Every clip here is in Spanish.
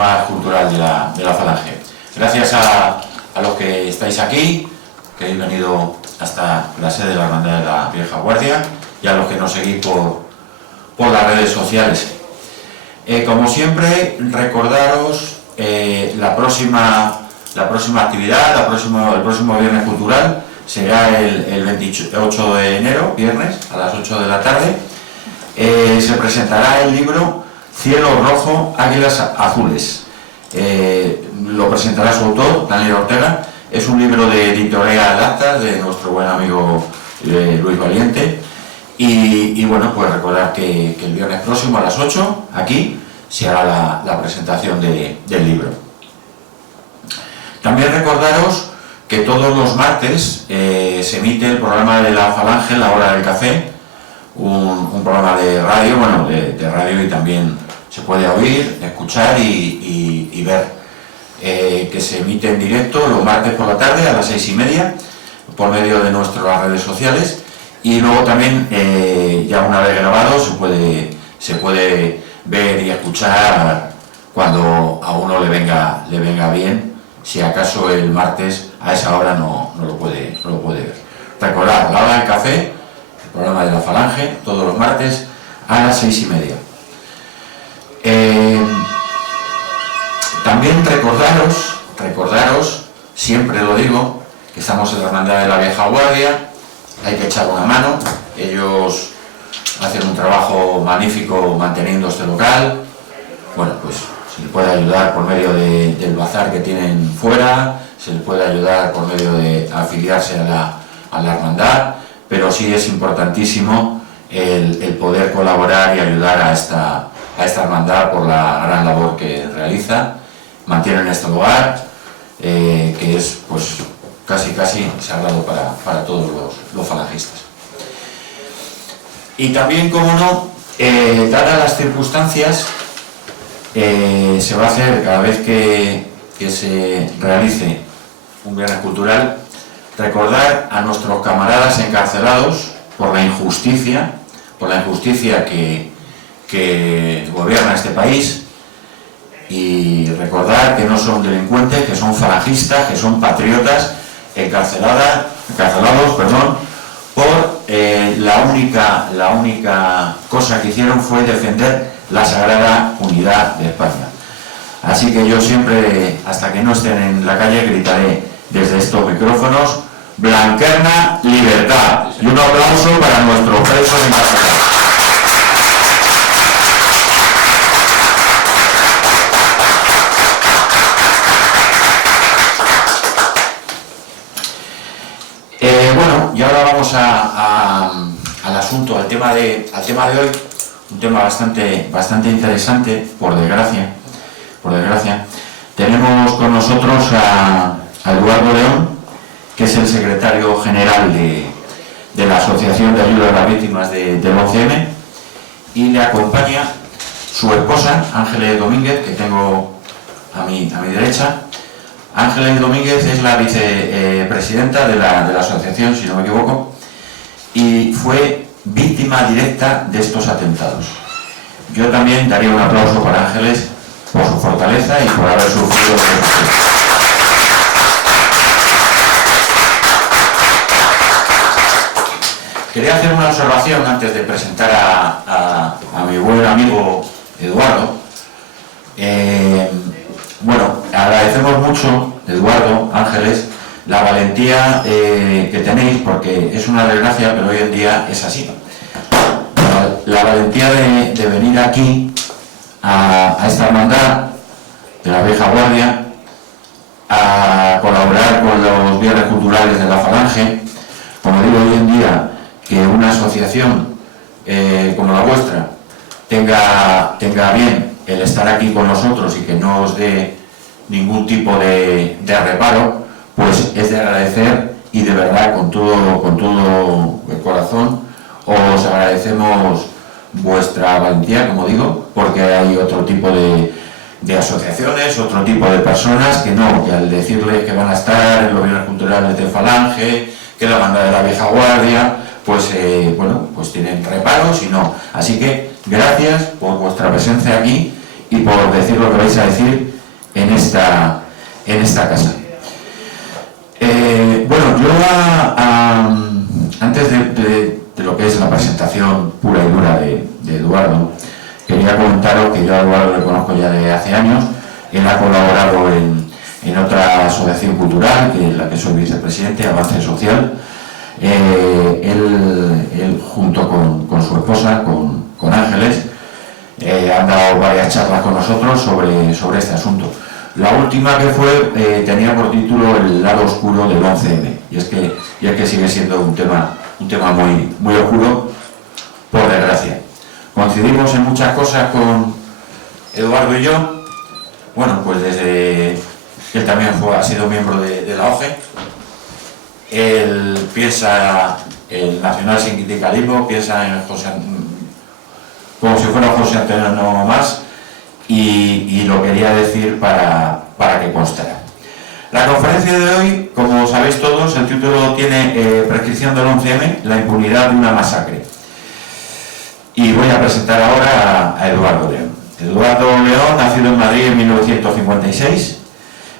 tema cultural de la Falange. Gracias a los que estáis aquí, que habéis venido hasta la sede de la Hermandad de la Vieja Guardia, y a los que nos seguís por las redes sociales. Como siempre, recordaros la próxima actividad, el próximo viernes cultural, será el 28 de enero, viernes, a las 8 de la tarde. Se presentará el libro Cielo Rojo, Águilas Azules. Lo presentará su autor, Daniel Ortega. Es un libro de editorial Actas, de nuestro buen amigo Luis Valiente. Y bueno, pues recordar que el viernes próximo a las 8, aquí, se hará la presentación del libro. También recordaros que todos los martes se emite el programa de la Falange, La Hora del Café, un programa de radio, bueno, de radio, y también se puede oír, escuchar y ver, que se emite en directo los martes por la tarde a las 6:30 por medio de nuestras redes sociales, y luego también ya una vez grabado se puede ver y escuchar cuando a uno le venga bien, si acaso el martes a esa hora no lo puede ver. Recordad, La Hora del Café, el programa de la Falange, todos los martes a las 6:30. También recordaros, siempre lo digo, que estamos en la Hermandad de la Vieja Guardia, hay que echar una mano. Ellos hacen un trabajo magnífico manteniendo este local. Bueno, pues se les puede ayudar por medio del bazar que tienen fuera, se les puede ayudar por medio de afiliarse a la hermandad, pero sí es importantísimo el poder colaborar y ayudar a esta hermandad por la gran labor que realiza. Mantienen este lugar, que es pues casi sagrado para todos los falangistas. Y también, como no, dadas las circunstancias, se va a hacer cada vez que se realice un viernes cultural, recordar a nuestros camaradas encarcelados por la injusticia que gobierna este país, y recordar que no son delincuentes, que son falangistas, que son patriotas, encarcelados por la única cosa que hicieron fue defender la sagrada unidad de España. Así que yo siempre, hasta que no estén en la calle, gritaré desde estos micrófonos: Blanquerna, libertad. Y un aplauso para nuestros presos encarcelados. Bueno, y ahora vamos al asunto, al tema de hoy, un tema bastante interesante, por desgracia. Tenemos con nosotros a Eduardo León, que es el secretario general de la Asociación de Ayuda a las Víctimas del 11M, y le acompaña su esposa, Ángeles Domínguez, que tengo a mi derecha. Ángeles Domínguez es la vicepresidenta de la asociación, si no me equivoco, y fue víctima directa de estos atentados. Yo también daría un aplauso para Ángeles por su fortaleza y por haber sufrido. Quería hacer una observación antes de presentar a mi buen amigo Eduardo. Bueno, agradecemos mucho, Eduardo, Ángeles, la valentía que tenéis, porque es una desgracia, pero hoy en día es así. La valentía de venir aquí a esta hermandad de la Vieja Guardia a colaborar con los viernes culturales de la Falange. Como digo, hoy en día, que una asociación como la vuestra tenga bien el estar aquí con nosotros y que no os dé ningún tipo de reparo, pues es de agradecer, y de verdad con todo el corazón os agradecemos vuestra valentía, como digo, porque hay otro tipo de asociaciones, otro tipo de personas que al decirles que van a estar en los viernes culturales de Falange, que la banda de la Vieja Guardia, pues bueno, pues tienen reparos y no. Así que gracias por vuestra presencia aquí, y por decir lo que vais a decir en esta casa. Bueno, yo antes de lo que es la presentación pura y dura de Eduardo, quería comentaros que yo a Eduardo le conozco ya de hace años. Él ha colaborado en otra asociación cultural, que es la que soy vicepresidente, Avance Social. Él junto con su esposa, con Ángeles, han dado varias charlas con nosotros sobre este asunto. La última que fue tenía por título El lado oscuro del 11M, y es que sigue siendo un tema muy, muy oscuro, por desgracia. Coincidimos en muchas cosas con Eduardo y yo. Bueno, pues desde él también ha sido miembro de la OGE. Él piensa el nacionalsindicalismo, piensa en como si fuera José Antonio más, y lo quería decir para que constara. La conferencia de hoy, como sabéis todos, el título tiene Prescripción del 11M, la impunidad de una masacre. Y voy a presentar ahora a Eduardo León. Eduardo León, nacido en Madrid en 1956,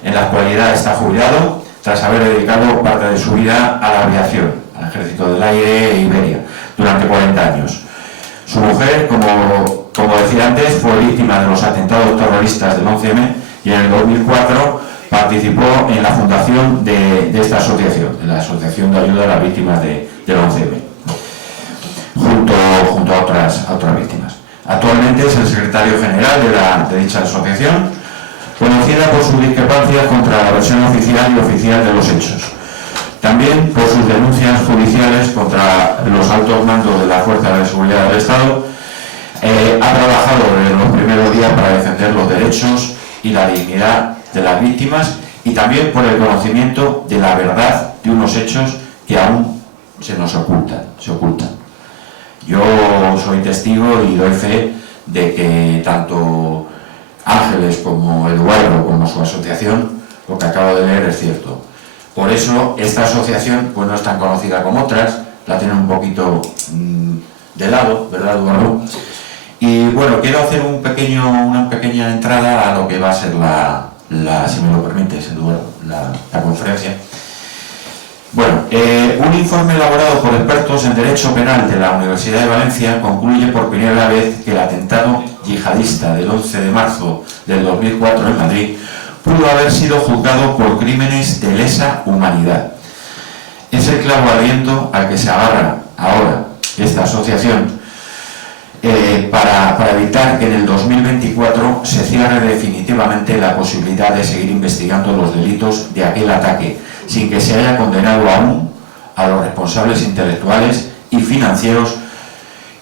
en la actualidad está jubilado, tras haber dedicado parte de su vida a la aviación, al Ejército del Aire e Iberia, durante 40 años. Su mujer, como decía antes, fue víctima de los atentados terroristas del 11M y en el 2004 participó en la fundación de esta asociación, de la Asociación de Ayuda a las Víctimas del 11M, junto a otras víctimas. Actualmente es el secretario general de dicha asociación, conocida por sus discrepancias contra la versión oficial y oficial de los hechos. También por sus denuncias judiciales contra los altos mandos de las Fuerzas de Seguridad del Estado. Ha trabajado desde los primeros días para defender los derechos y la dignidad de las víctimas, y también por el conocimiento de la verdad de unos hechos que aún se nos ocultan. Yo soy testigo y doy fe de que tanto Ángeles como Eduardo, como su asociación, lo que acabo de leer es cierto. Por eso esta asociación pues no es tan conocida como otras, la tienen un poquito de lado, ¿verdad, Eduardo? Y bueno, quiero hacer una pequeña entrada a lo que va a ser si me lo permites, Eduardo, la conferencia. Bueno, un informe elaborado por expertos en Derecho Penal de la Universidad de Valencia concluye por primera vez que el atentado yihadista del 11 de marzo del 2004 en Madrid pudo haber sido juzgado por crímenes de lesa humanidad. Es el clavo ardiendo al que se agarra ahora esta asociación para evitar que en el 2024 se cierre definitivamente la posibilidad de seguir investigando los delitos de aquel ataque, sin que se haya condenado aún a los responsables intelectuales y financieros,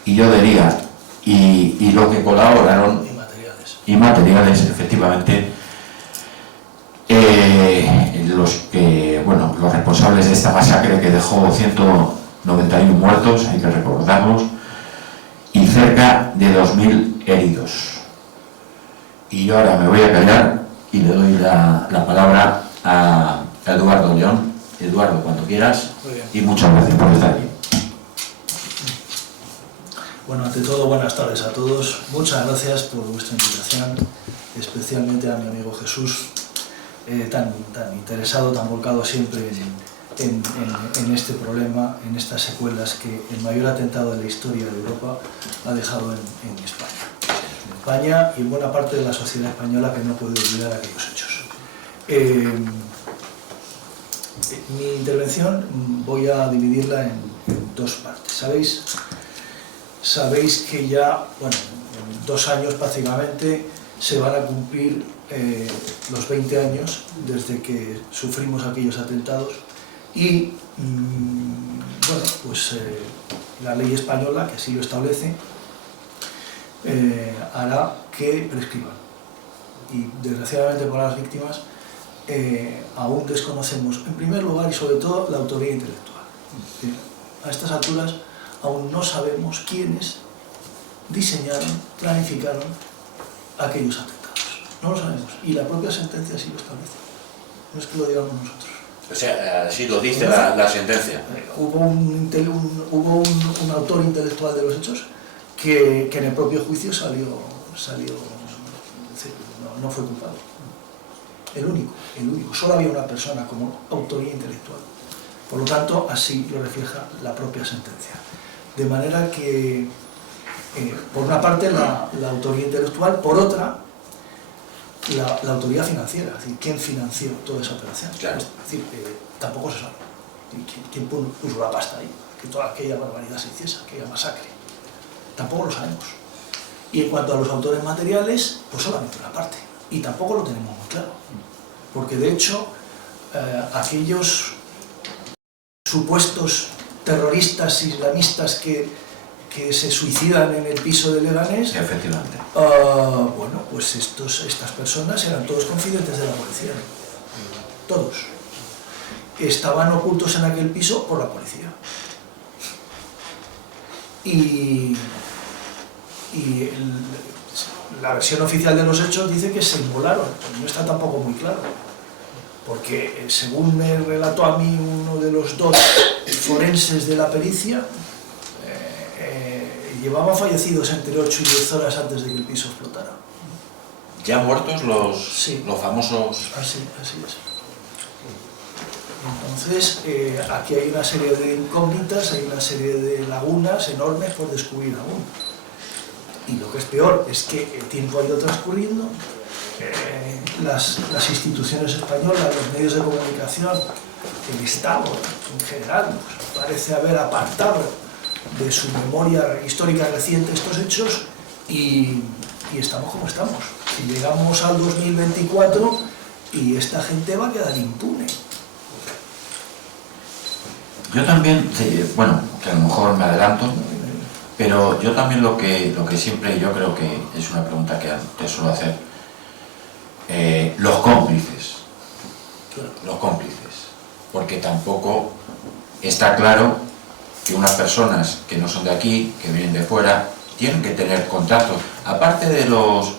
y yo diría, y los que colaboraron, y materiales, efectivamente, los responsables de esta masacre que dejó 191 muertos, hay que recordarlos, y cerca de 2.000 heridos. Y yo ahora me voy a callar y le doy la palabra a Eduardo León. Eduardo, cuando quieras, y muchas gracias por estar aquí. Bueno, ante todo, buenas tardes a todos. Muchas gracias por vuestra invitación, especialmente a mi amigo Jesús, tan interesado, tan volcado siempre en este problema, en estas secuelas que el mayor atentado de la historia de Europa ha dejado en España. En España y en buena parte de la sociedad española, que no puede olvidar aquellos hechos. Mi intervención voy a dividirla en dos partes. Sabéis que ya, bueno, en 2 años prácticamente se van a cumplir los 20 años desde que sufrimos aquellos atentados y, bueno, pues la ley española, que así lo establece, hará que prescriban. Y desgraciadamente para las víctimas aún desconocemos, en primer lugar y sobre todo, la autoría intelectual. A estas alturas aún no sabemos quiénes diseñaron, planificaron aquellos atentados. No lo sabemos. Y la propia sentencia así lo establece. No es que lo digamos nosotros. O sea, así lo dice la sentencia. Hubo un autor intelectual de los hechos que en el propio juicio salió no fue culpable. El único. Solo había una persona como autoría intelectual. Por lo tanto, así lo refleja la propia sentencia. De manera que, por una parte, la autoría intelectual, por otra, la autoría financiera, es decir, quién financió toda esa operación. Claro. Es decir, tampoco se sabe. ¿Quién puso la pasta ahí? Que toda aquella barbaridad se hiciese, aquella masacre. Tampoco lo sabemos. Y en cuanto a los autores materiales, pues solamente una parte. Y tampoco lo tenemos muy claro. Porque de hecho, aquellos supuestos terroristas islamistas que se suicidan en el piso de Leganés, Efectivamente. bueno, pues estas personas eran todos confidentes de la policía. Todos. Estaban ocultos en aquel piso por la policía. Y la versión oficial de los hechos dice que se inmolaron, no está tampoco muy claro, porque según me relató a mí uno de los dos forenses de la pericia, llevaba fallecidos entre 8 y 10 horas antes de que el piso explotara. Ya muertos Sí. los famosos... Así es. Entonces, aquí hay una serie de incógnitas, hay una serie de lagunas enormes por descubrir aún. Y lo que es peor es que el tiempo ha ido transcurriendo, las instituciones españolas, los medios de comunicación, el Estado en general, pues, parece haber apartado de su memoria histórica reciente estos hechos y estamos como estamos. Y llegamos al 2024 y esta gente va a quedar impune. Yo también, bueno, que a lo mejor me adelanto, pero yo también lo que siempre, yo creo que es una pregunta que te suelo hacer, los cómplices, porque tampoco está claro que unas personas que no son de aquí, que vienen de fuera, tienen que tener contactos, aparte de los...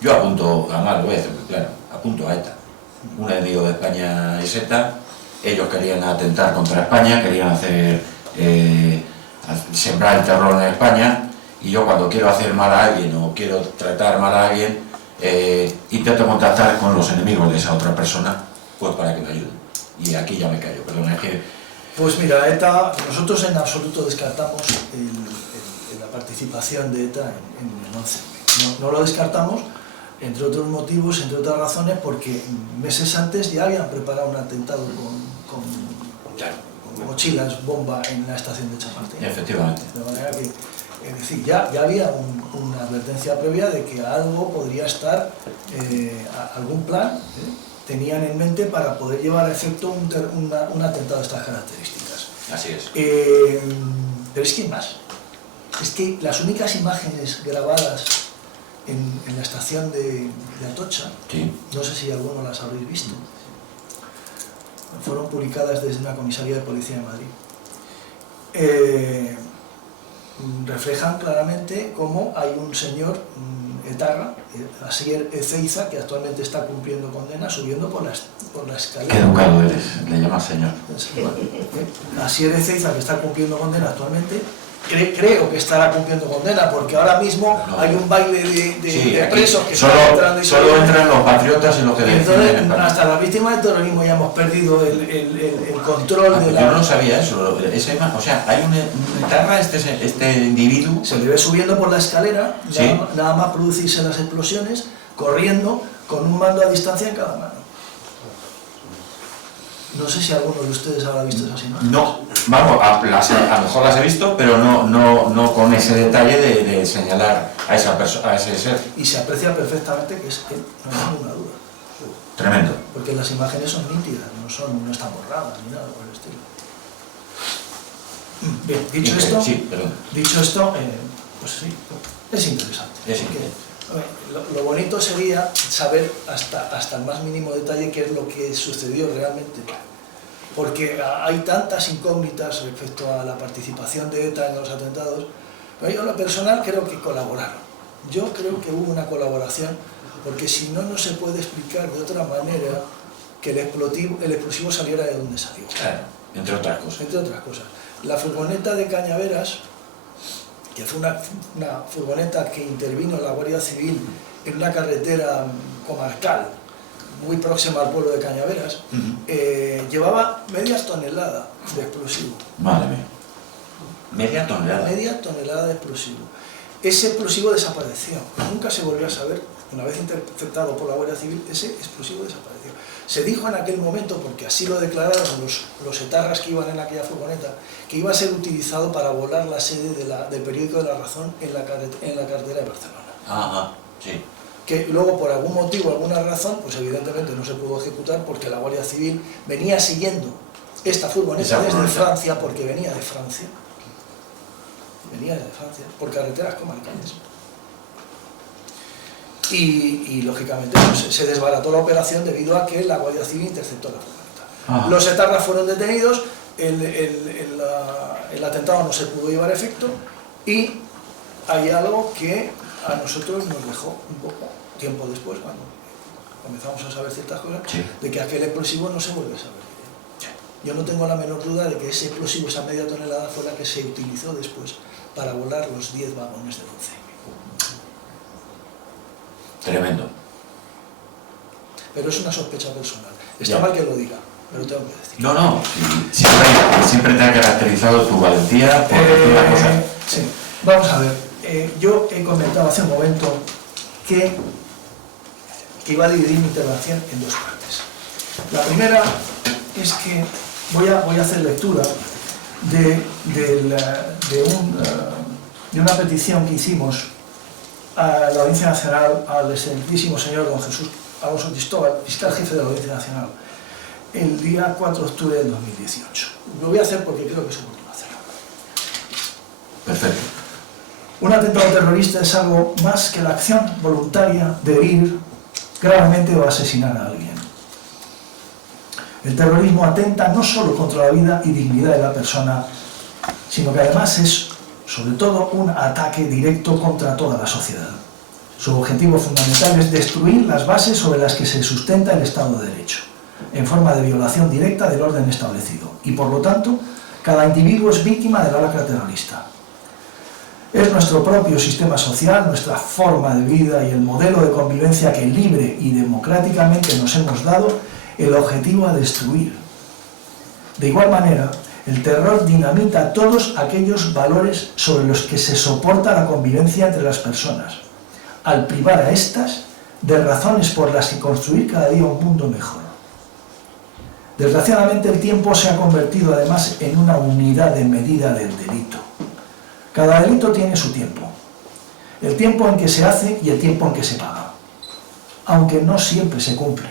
Yo apunto, además lo voy a decir muy claro, apunto a ETA. Un enemigo de España es ETA, ellos querían atentar contra España, querían hacer... sembrar el terror en España, y yo cuando quiero hacer mal a alguien o quiero tratar mal a alguien, intento contactar con los enemigos de esa otra persona, pues para que me ayuden. Y aquí ya me callo, perdón, es que... Pues mira, ETA, nosotros en absoluto descartamos la participación de ETA en el 11. No lo descartamos, entre otros motivos, entre otras razones, porque meses antes ya habían preparado un atentado con mochilas, bomba en la estación de Chamartín. Efectivamente. De manera que, es decir, ya había una advertencia previa de que algo podría estar, algún plan, tenían en mente para poder llevar a efecto un atentado de estas características. Así es. Pero es que hay más. Es que las únicas imágenes grabadas en la estación de Atocha, Sí. no sé si alguno las habréis visto, fueron publicadas desde una comisaría de policía de Madrid. Reflejan claramente cómo hay un señor etarra, Asier Ezeiza, que actualmente está cumpliendo condena, subiendo por la escalera. Qué educado eres, le llamas señor. Asier Ezeiza, que está cumpliendo condena actualmente, creo que estará cumpliendo condena, porque ahora mismo hay un baile de presos que solo entran los patriotas y los que defienden España. Hasta las víctimas del terrorismo ya hemos perdido el control de la... Yo no sabía eso, o sea, hay un etarra, este individuo... Se le ve subiendo por la escalera, ¿Sí? nada más producirse las explosiones, corriendo con un mando a distancia en cada mano. No sé si alguno de ustedes habrá visto esas imágenes. No, vamos, a lo mejor las he visto, pero no con ese detalle de señalar a esa persona, a ese ser. Y se aprecia perfectamente que es él, no hay ninguna duda. Tremendo. Porque las imágenes son nítidas, no están borradas ni nada por el estilo. Bien, dicho esto, pues sí, es interesante. Lo bonito sería saber hasta el más mínimo detalle qué es lo que sucedió realmente. Porque hay tantas incógnitas respecto a la participación de ETA en los atentados, pero yo en lo personal creo que colaboraron. Yo creo que hubo una colaboración, porque si no, no se puede explicar de otra manera que el explosivo saliera de donde salió. Claro, entre otras cosas. Entre otras cosas. La furgoneta de Cañaveras, que fue una furgoneta que intervino la Guardia Civil en una carretera comarcal muy próxima al pueblo de Cañaveras, llevaba media tonelada de explosivo. Madre mía. ¿Media tonelada? Media tonelada de explosivo. Ese explosivo desapareció, nunca se volvió a saber. Una vez interceptado por la Guardia Civil, ese explosivo desapareció. Se dijo en aquel momento, porque así lo declararon los etarras que iban en aquella furgoneta, que iba a ser utilizado para volar la sede del periódico de La Razón en la carretera de Barcelona. Ajá, sí. Que luego, por algún motivo, alguna razón, pues evidentemente no se pudo ejecutar porque la Guardia Civil venía siguiendo esta furgoneta desde Francia, porque venía de Francia. Venía de Francia, por carreteras comarcales. Y lógicamente pues, se desbarató la operación debido a que la Guardia Civil interceptó la furgoneta. Ajá. Los etarras fueron detenidos, el atentado no se pudo llevar a efecto, y hay algo que a nosotros nos dejó un poco tiempo después, cuando comenzamos a saber ciertas cosas, sí, de que aquel explosivo no se vuelve a saber. Yo no tengo la menor duda de que ese explosivo, esa media tonelada, fue la que se utilizó después para volar los 10 vagones de 11. Tremendo. Pero es una sospecha personal. Está mal que lo diga, pero tengo que decir. No, siempre te ha caracterizado tu valentía por decir las cosas. Sí, vamos a ver. Yo he comentado hace un momento que iba a dividir mi intervención en dos partes. La primera es que voy a hacer lectura de una petición que hicimos a la Audiencia Nacional al excelentísimo señor don Jesús Alonso Cristóbal, fiscal jefe de la Audiencia Nacional, el día 4 de octubre del 2018. Lo voy a hacer porque creo que es oportuno hacerlo. Perfecto. Un atentado terrorista es algo más que la acción voluntaria de herir gravemente o asesinar a alguien. El terrorismo atenta no solo contra la vida y dignidad de la persona, sino que además es, sobre todo, un ataque directo contra toda la sociedad. Su objetivo fundamental es destruir las bases sobre las que se sustenta el Estado de Derecho, en forma de violación directa del orden establecido, y por lo tanto, cada individuo es víctima de la lacra terrorista. Es nuestro propio sistema social, nuestra forma de vida y el modelo de convivencia que libre y democráticamente nos hemos dado el objetivo a destruir. De igual manera, el terror dinamita todos aquellos valores sobre los que se soporta la convivencia entre las personas, al privar a éstas de razones por las que construir cada día un mundo mejor. Desgraciadamente, el tiempo se ha convertido además en una unidad de medida del delito. Cada delito tiene su tiempo, el tiempo en que se hace y el tiempo en que se paga, aunque no siempre se cumple.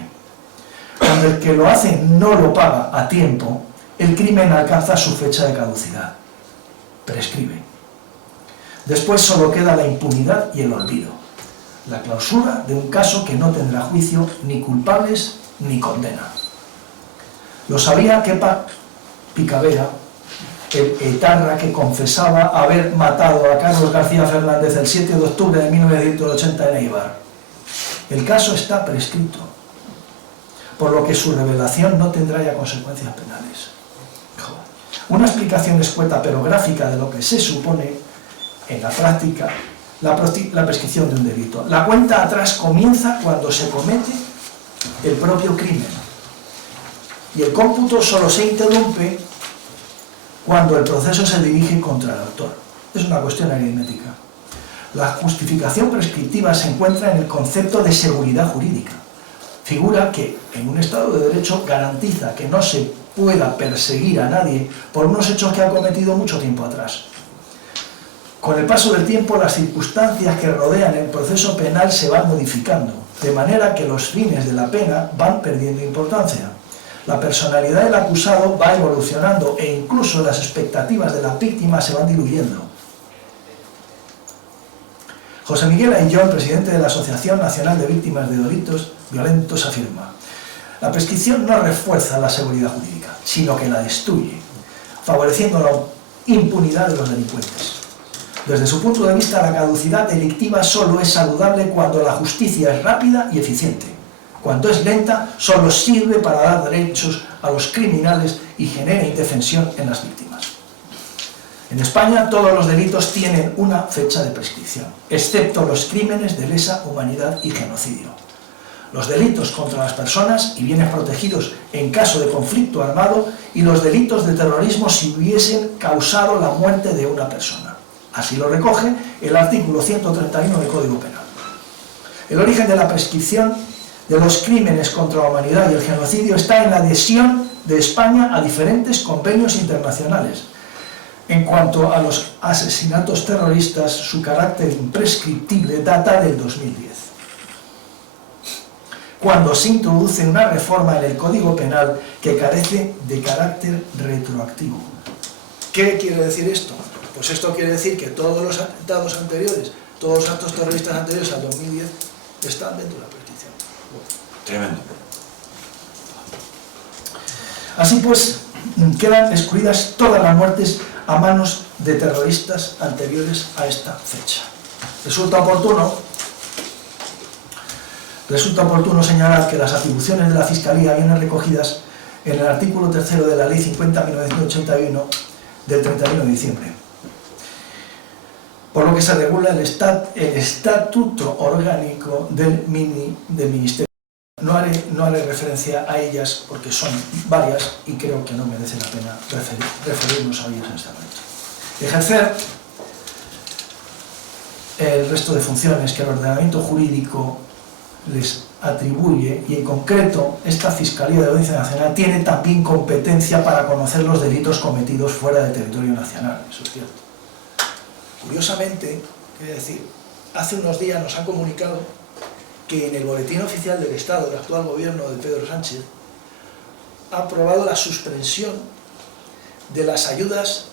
Cuando el que lo hace no lo paga a tiempo, el crimen alcanza su fecha de caducidad, prescribe. Después solo queda la impunidad y el olvido, la clausura de un caso que no tendrá juicio ni culpables ni condena. Lo sabía Kepa Picavera, el etarra que confesaba haber matado a Carlos García Fernández el 7 de octubre de 1980 en Eibar. El caso está prescrito, por lo que su revelación no tendrá ya consecuencias penales. Una explicación escueta pero gráfica de lo que se supone en la práctica la prescripción de un delito. La cuenta atrás comienza cuando se comete el propio crimen y el cómputo solo se interrumpe cuando el proceso se dirige contra el autor. Es una cuestión aritmética. La justificación prescriptiva se encuentra en el concepto de seguridad jurídica, figura que en un Estado de Derecho garantiza que no se pueda perseguir a nadie por unos hechos que ha cometido mucho tiempo atrás. Con el paso del tiempo, las circunstancias que rodean el proceso penal se van modificando, de manera que los fines de la pena van perdiendo importancia. La personalidad del acusado va evolucionando e incluso las expectativas de la víctima se van diluyendo. José Miguel Ayllón, presidente de la Asociación Nacional de Víctimas de Delitos Violentos, afirma: la prescripción no refuerza la seguridad jurídica, sino que la destruye, favoreciendo la impunidad de los delincuentes. Desde su punto de vista, la caducidad delictiva solo es saludable cuando la justicia es rápida y eficiente. Cuando es lenta, solo sirve para dar derechos a los criminales y genera indefensión en las víctimas. En España todos los delitos tienen una fecha de prescripción, excepto los crímenes de lesa humanidad y genocidio. Los delitos contra las personas y bienes protegidos en caso de conflicto armado y los delitos de terrorismo si hubiesen causado la muerte de una persona. Así lo recoge el artículo 131 del Código Penal. El origen de la prescripción de los crímenes contra la humanidad y el genocidio está en la adhesión de España a diferentes convenios internacionales. En cuanto a los asesinatos terroristas, su carácter imprescriptible data del 2010, cuando se introduce una reforma en el Código Penal que carece de carácter retroactivo. ¿Qué quiere decir esto? Pues esto quiere decir que todos los atentados anteriores, todos los actos terroristas anteriores al 2010 están dentro de la prescripción. Tremendo. Así pues, quedan excluidas todas las muertes a manos de terroristas anteriores a esta fecha. Resulta oportuno señalar que las atribuciones de la Fiscalía vienen recogidas en el artículo 3 de la Ley 50/1981 del 31 de diciembre, por lo que se regula el estatuto orgánico del Ministerio. No haré referencia a ellas porque son varias y creo que no merece la pena referirnos a ellas en este momento. Ejercer el resto de funciones que el ordenamiento jurídico les atribuye, y en concreto esta Fiscalía de la Audiencia Nacional tiene también competencia para conocer los delitos cometidos fuera del territorio nacional, eso es cierto. Curiosamente, quiero decir, hace unos días nos han comunicado que en el Boletín Oficial del Estado, el actual gobierno de Pedro Sánchez ha aprobado la suspensión de las ayudas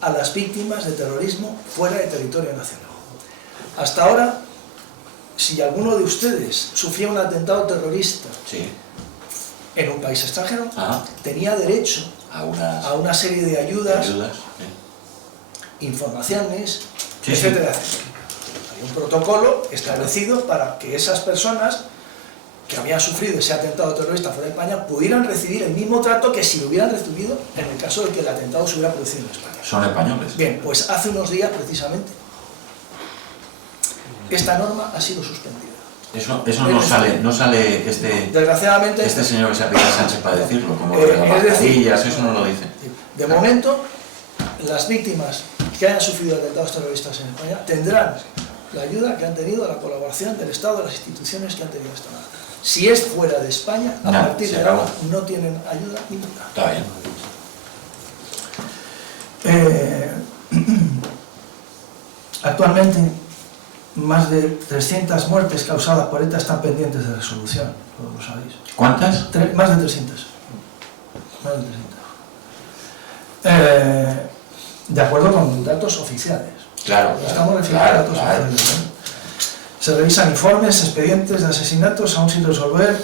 a las víctimas de terrorismo fuera del territorio nacional. Hasta ahora, si alguno de ustedes sufría un atentado terrorista en un país extranjero, tenía derecho a una serie de ayudas, informaciones, etcétera, etcétera. Hay un protocolo establecido para que esas personas que habían sufrido ese atentado terrorista fuera de España pudieran recibir el mismo trato que si lo hubieran recibido en el caso de que el atentado se hubiera producido en España. Son españoles. Bien, pues hace unos días precisamente esta norma ha sido suspendida. Eso no sale desgraciadamente, este señor que se apellida Sánchez para decirlo, como de las mascarillas, eso no lo dice. De momento, las víctimas que hayan sufrido atentados terroristas en España tendrán la ayuda que han tenido, la colaboración del Estado, de las instituciones que han tenido esta norma. Si es fuera de España, a partir de ahora no tienen ayuda ninguna. Está bien. Actualmente, más de 300 muertes causadas por ETA están pendientes de resolución, todos lo sabéis. ¿Cuántas? Más de 300. Más de 300. De acuerdo con datos oficiales. Claro. Estamos refiriendo a datos oficiales, ¿no? Se revisan informes, expedientes de asesinatos aún sin resolver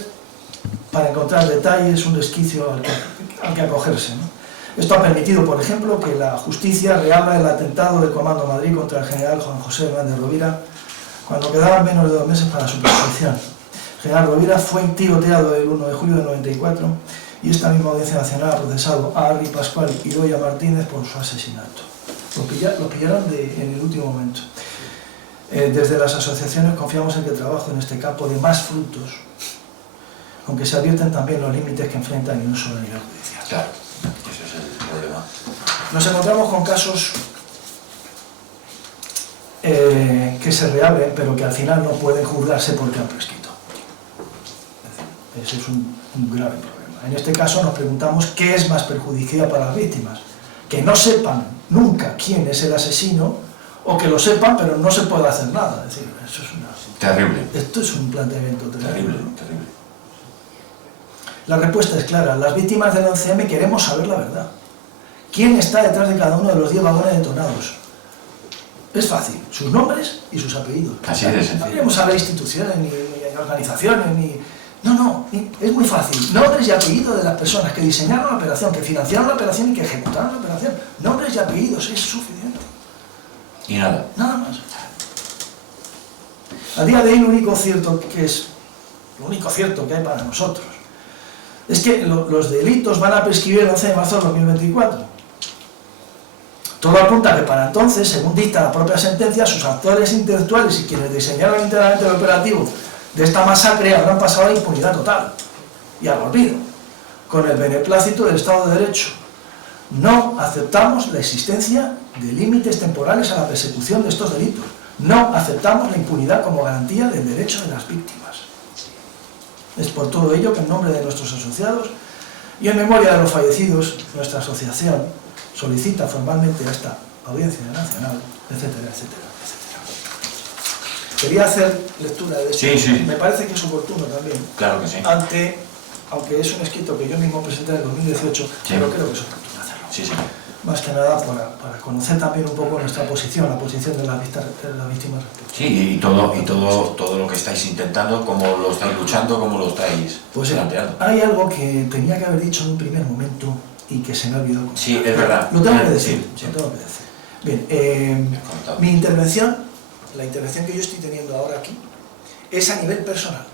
para encontrar detalles, un resquicio al que acogerse, ¿no? Esto ha permitido, por ejemplo, que la justicia reabra el atentado del Comando Madrid contra el general Juan José Hernández Rovira cuando quedaban menos de 2 meses para su prescripción. El general Rovira fue tiroteado el 1 de julio del 94 y esta misma Audiencia Nacional ha procesado a Arri Pascual y Doya Martínez por su asesinato. Lo pillaron en el último momento. Desde las asociaciones confiamos en que el trabajo en este campo dé más frutos, aunque se advierten también los límites que enfrentan y no solo a nivel judicial. Claro, ese es el problema. Nos encontramos con casos que se reabren, pero que al final no pueden juzgarse porque han prescrito. Ese es un grave problema. En este caso nos preguntamos qué es más perjudicial para las víctimas: que no sepan nunca quién es el asesino, o que lo sepan pero no se puede hacer nada. Es decir, eso es terrible. Esto es un planteamiento terrible. Terrible. La respuesta es clara: las víctimas del 11M queremos saber la verdad. ¿Quién está detrás de cada uno de los 10 vagones detonados? Es fácil, sus nombres y sus apellidos. Así de sencillo. No queremos saber instituciones, ni organizaciones, ni... No, es muy fácil. Nombres y apellidos de las personas que diseñaron la operación, que financiaron la operación y que ejecutaron la operación. Nombres y apellidos, es suficiente. Y nada. Nada más. A día de hoy lo único cierto que hay para nosotros es que los delitos van a prescribir el 11 de marzo de 2024. Todo apunta a que para entonces, según dicta la propia sentencia, sus actores intelectuales y quienes diseñaron íntegramente el operativo de esta masacre habrán pasado a la impunidad total y al olvido, con el beneplácito del Estado de Derecho. No aceptamos la existencia de límites temporales a la persecución de estos delitos. No aceptamos la impunidad como garantía del derecho de las víctimas. Es por todo ello que en nombre de nuestros asociados y en memoria de los fallecidos, nuestra asociación solicita formalmente a esta Audiencia Nacional, etcétera, etcétera, etcétera. Quería hacer lectura de esto. Sí, sí. Me parece que es oportuno también. Claro que sí. Aunque es un escrito que yo mismo presenté en el 2018, Sí. pero creo que es oportuno hacerlo. Sí, sí. Más que nada para conocer también un poco nuestra posición, la posición de las víctimas. Sí, y todo lo que estáis intentando, cómo lo estáis luchando, cómo lo estáis planteando. Hay algo que tenía que haber dicho en un primer momento y que se me ha olvidado. Sí, es verdad. Lo tengo que decir. Sí, sí. Lo tengo que decir. Bien, mi intervención, la intervención que yo estoy teniendo ahora aquí, es a nivel personal.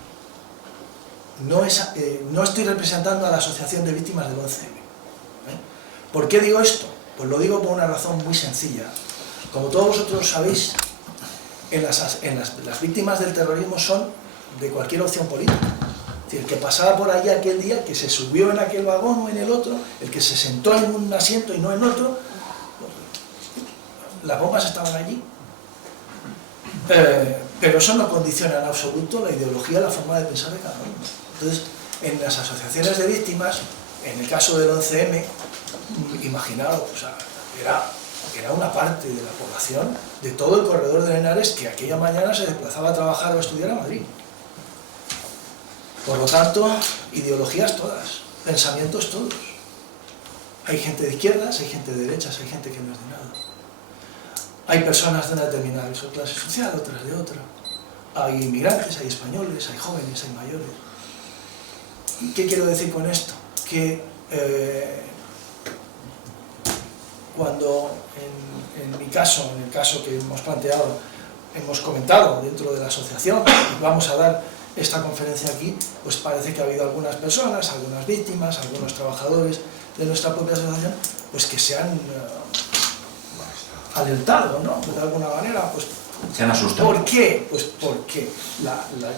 No estoy representando a la Asociación de Víctimas del 11M. ¿Por qué digo esto? Pues lo digo por una razón muy sencilla. Como todos vosotros sabéis, las víctimas del terrorismo son de cualquier opción política. Es decir, el que pasaba por allí aquel día, que se subió en aquel vagón o en el otro, el que se sentó en un asiento y no en otro, las bombas estaban allí. Pero eso no condiciona en absoluto la ideología, la forma de pensar de cada uno. Entonces, en las asociaciones de víctimas, en el caso del 11M, imaginaos, o sea, era una parte de la población de todo el corredor de Henares que aquella mañana se desplazaba a trabajar o a estudiar a Madrid. Por lo tanto, ideologías todas, pensamientos todos. Hay gente de izquierdas, hay gente de derechas, hay gente que no es de nada. Hay personas de una determinada clase social, otras de otra. Hay inmigrantes, hay españoles, hay jóvenes, hay mayores. ¿Y qué quiero decir con esto? Que cuando en mi caso, en el caso que hemos planteado, hemos comentado dentro de la asociación, y vamos a dar esta conferencia aquí, pues parece que ha habido algunas personas, algunas víctimas, algunos trabajadores de nuestra propia asociación, pues que se han alertado, ¿no? Pues de alguna manera, pues se han asustado. ¿Por qué? Pues porque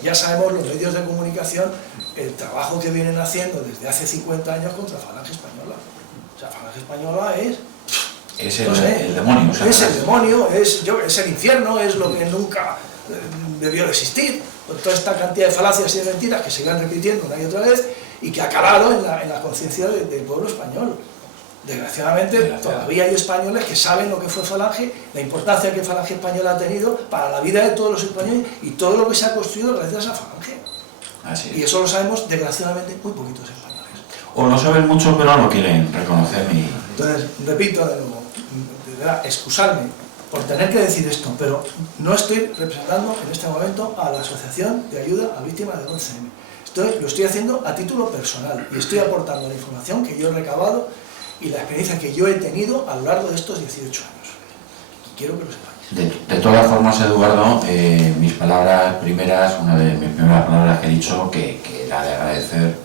ya sabemos los medios de comunicación el trabajo que vienen haciendo desde hace 50 años contra Falange Española. O sea, Falange Española es el demonio. Es el demonio, es el infierno, es lo que nunca debió de existir. Con toda esta cantidad de falacias y de mentiras que se van repitiendo una y otra vez y que ha calado en la conciencia del pueblo español. Desgraciadamente, todavía hay españoles que saben lo que fue Falange, la importancia que Falange Española ha tenido para la vida de todos los españoles y todo lo que se ha construido gracias a Falange. Así es. Y eso lo sabemos, desgraciadamente, muy poquitos españoles. O lo saben mucho, pero no lo quieren reconocer ni... Entonces, repito de nuevo, de verdad, excusarme por tener que decir esto, pero no estoy representando en este momento a la Asociación de Ayuda a Víctimas del 11M. Lo estoy haciendo a título personal y estoy aportando la información que yo he recabado y la experiencia que yo he tenido a lo largo de estos 18 años. Quiero que lo sepáis. De todas formas, Eduardo, mis palabras primeras, una de mis primeras palabras que he dicho, que era de agradecer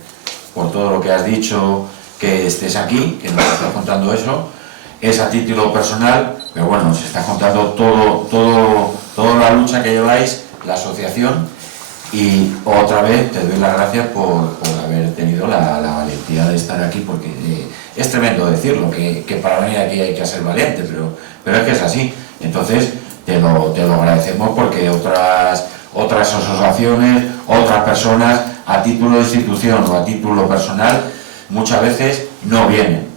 por todo lo que has dicho, que estés aquí, que nos estás contando eso, es a título personal, pero bueno, nos estás contando toda la lucha que lleváis, la asociación, y otra vez te doy las gracias por haber tenido la valentía de estar aquí, porque es tremendo decirlo, que para venir aquí hay que ser valiente, pero es que es así. Entonces, te lo agradecemos porque otras asociaciones, otras personas, a título de institución o a título personal, muchas veces no vienen.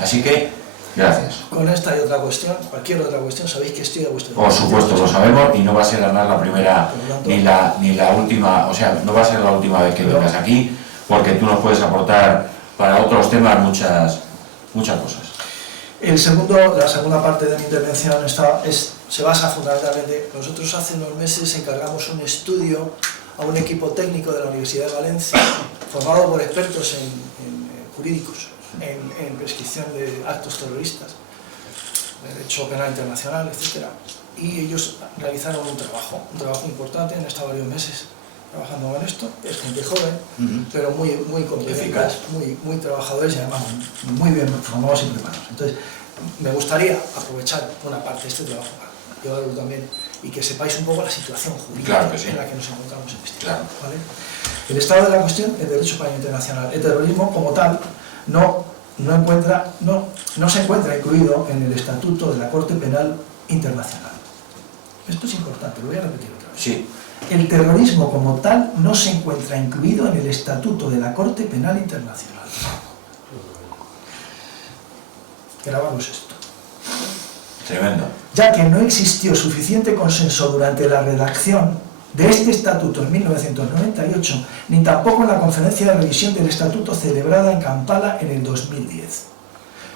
Así que, gracias. Con esta y otra cuestión, cualquier otra cuestión, sabéis que estoy a vuestro Por supuesto, lo sabemos y no va a ser además la primera ni la última, o sea, no va a ser la última vez que vengas aquí, porque tú nos puedes aportar para otros temas muchas cosas. La segunda parte de mi intervención se basa fundamentalmente. Nosotros hace unos meses encargamos un estudio a un equipo técnico de la Universidad de Valencia, formado por expertos en jurídicos, en prescripción de actos terroristas, derecho penal internacional, etc. Y ellos realizaron un trabajo importante, han estado varios meses trabajando en esto, es gente joven, pero muy competentes, muy trabajadores y además muy bien formados y preparados. Entonces, Me gustaría aprovechar una parte de este trabajo para llevarlo también y que sepáis un poco la situación jurídica Claro que sí. en la que nos encontramos en este Claro. momento, ¿vale? El estado de la cuestión, el derecho penal internacional. El terrorismo como tal no se encuentra incluido en el Estatuto de la Corte Penal Internacional. Esto es importante, lo voy a repetir otra vez. Sí. El terrorismo como tal no se encuentra incluido en el Estatuto de la Corte Penal Internacional. Grabamos esto. Tremendo. Ya que no existió suficiente consenso durante la redacción de este estatuto en 1998, ni tampoco en la conferencia de revisión del estatuto celebrada en Kampala en el 2010.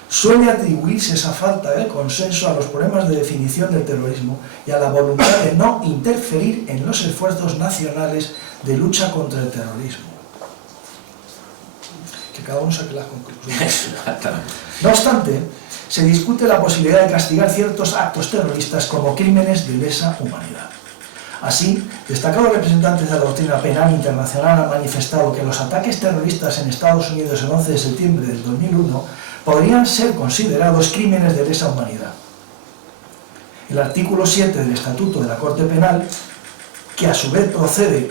Suele atribuirse esa falta de consenso a los problemas de definición del terrorismo y a la voluntad de no interferir en los esfuerzos nacionales de lucha contra el terrorismo. Que cada uno saque las conclusiones. No obstante, se discute la posibilidad de castigar ciertos actos terroristas como crímenes de lesa humanidad. Así, destacados representantes de la doctrina penal internacional han manifestado que los ataques terroristas en Estados Unidos el 11 de septiembre del 2001 podrían ser considerados crímenes de lesa humanidad. El artículo 7 del Estatuto de la Corte Penal, que a su vez procede,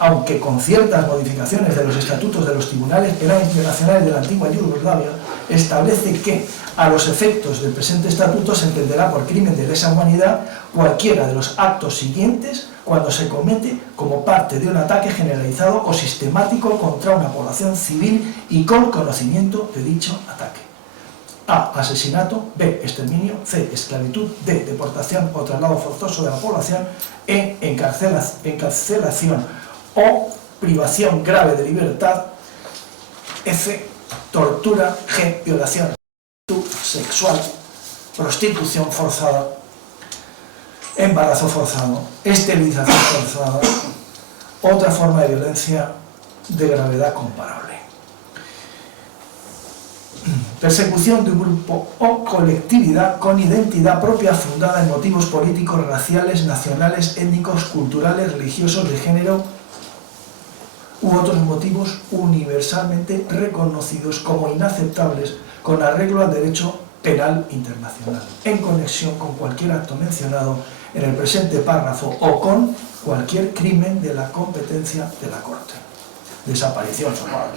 aunque con ciertas modificaciones de los estatutos de los tribunales penales internacionales de la antigua Yugoslavia, establece que, a los efectos del presente estatuto, se entenderá por crimen de lesa humanidad cualquiera de los actos siguientes cuando se comete como parte de un ataque generalizado o sistemático contra una población civil y con conocimiento de dicho ataque. A. Asesinato. B. Exterminio. C. Esclavitud. D. Deportación o traslado forzoso de la población. E. Encarcelación o privación grave de libertad. F. Tortura. G. Violación sexual, prostitución forzada, embarazo forzado, esterilización forzada, otra forma de violencia de gravedad comparable. Persecución de un grupo o colectividad con identidad propia fundada en motivos políticos, raciales, nacionales, étnicos, culturales, religiosos, de género u otros motivos universalmente reconocidos como inaceptables con arreglo al derecho penal internacional, en conexión con cualquier acto mencionado en el presente párrafo o con cualquier crimen de la competencia de la Corte. Desaparición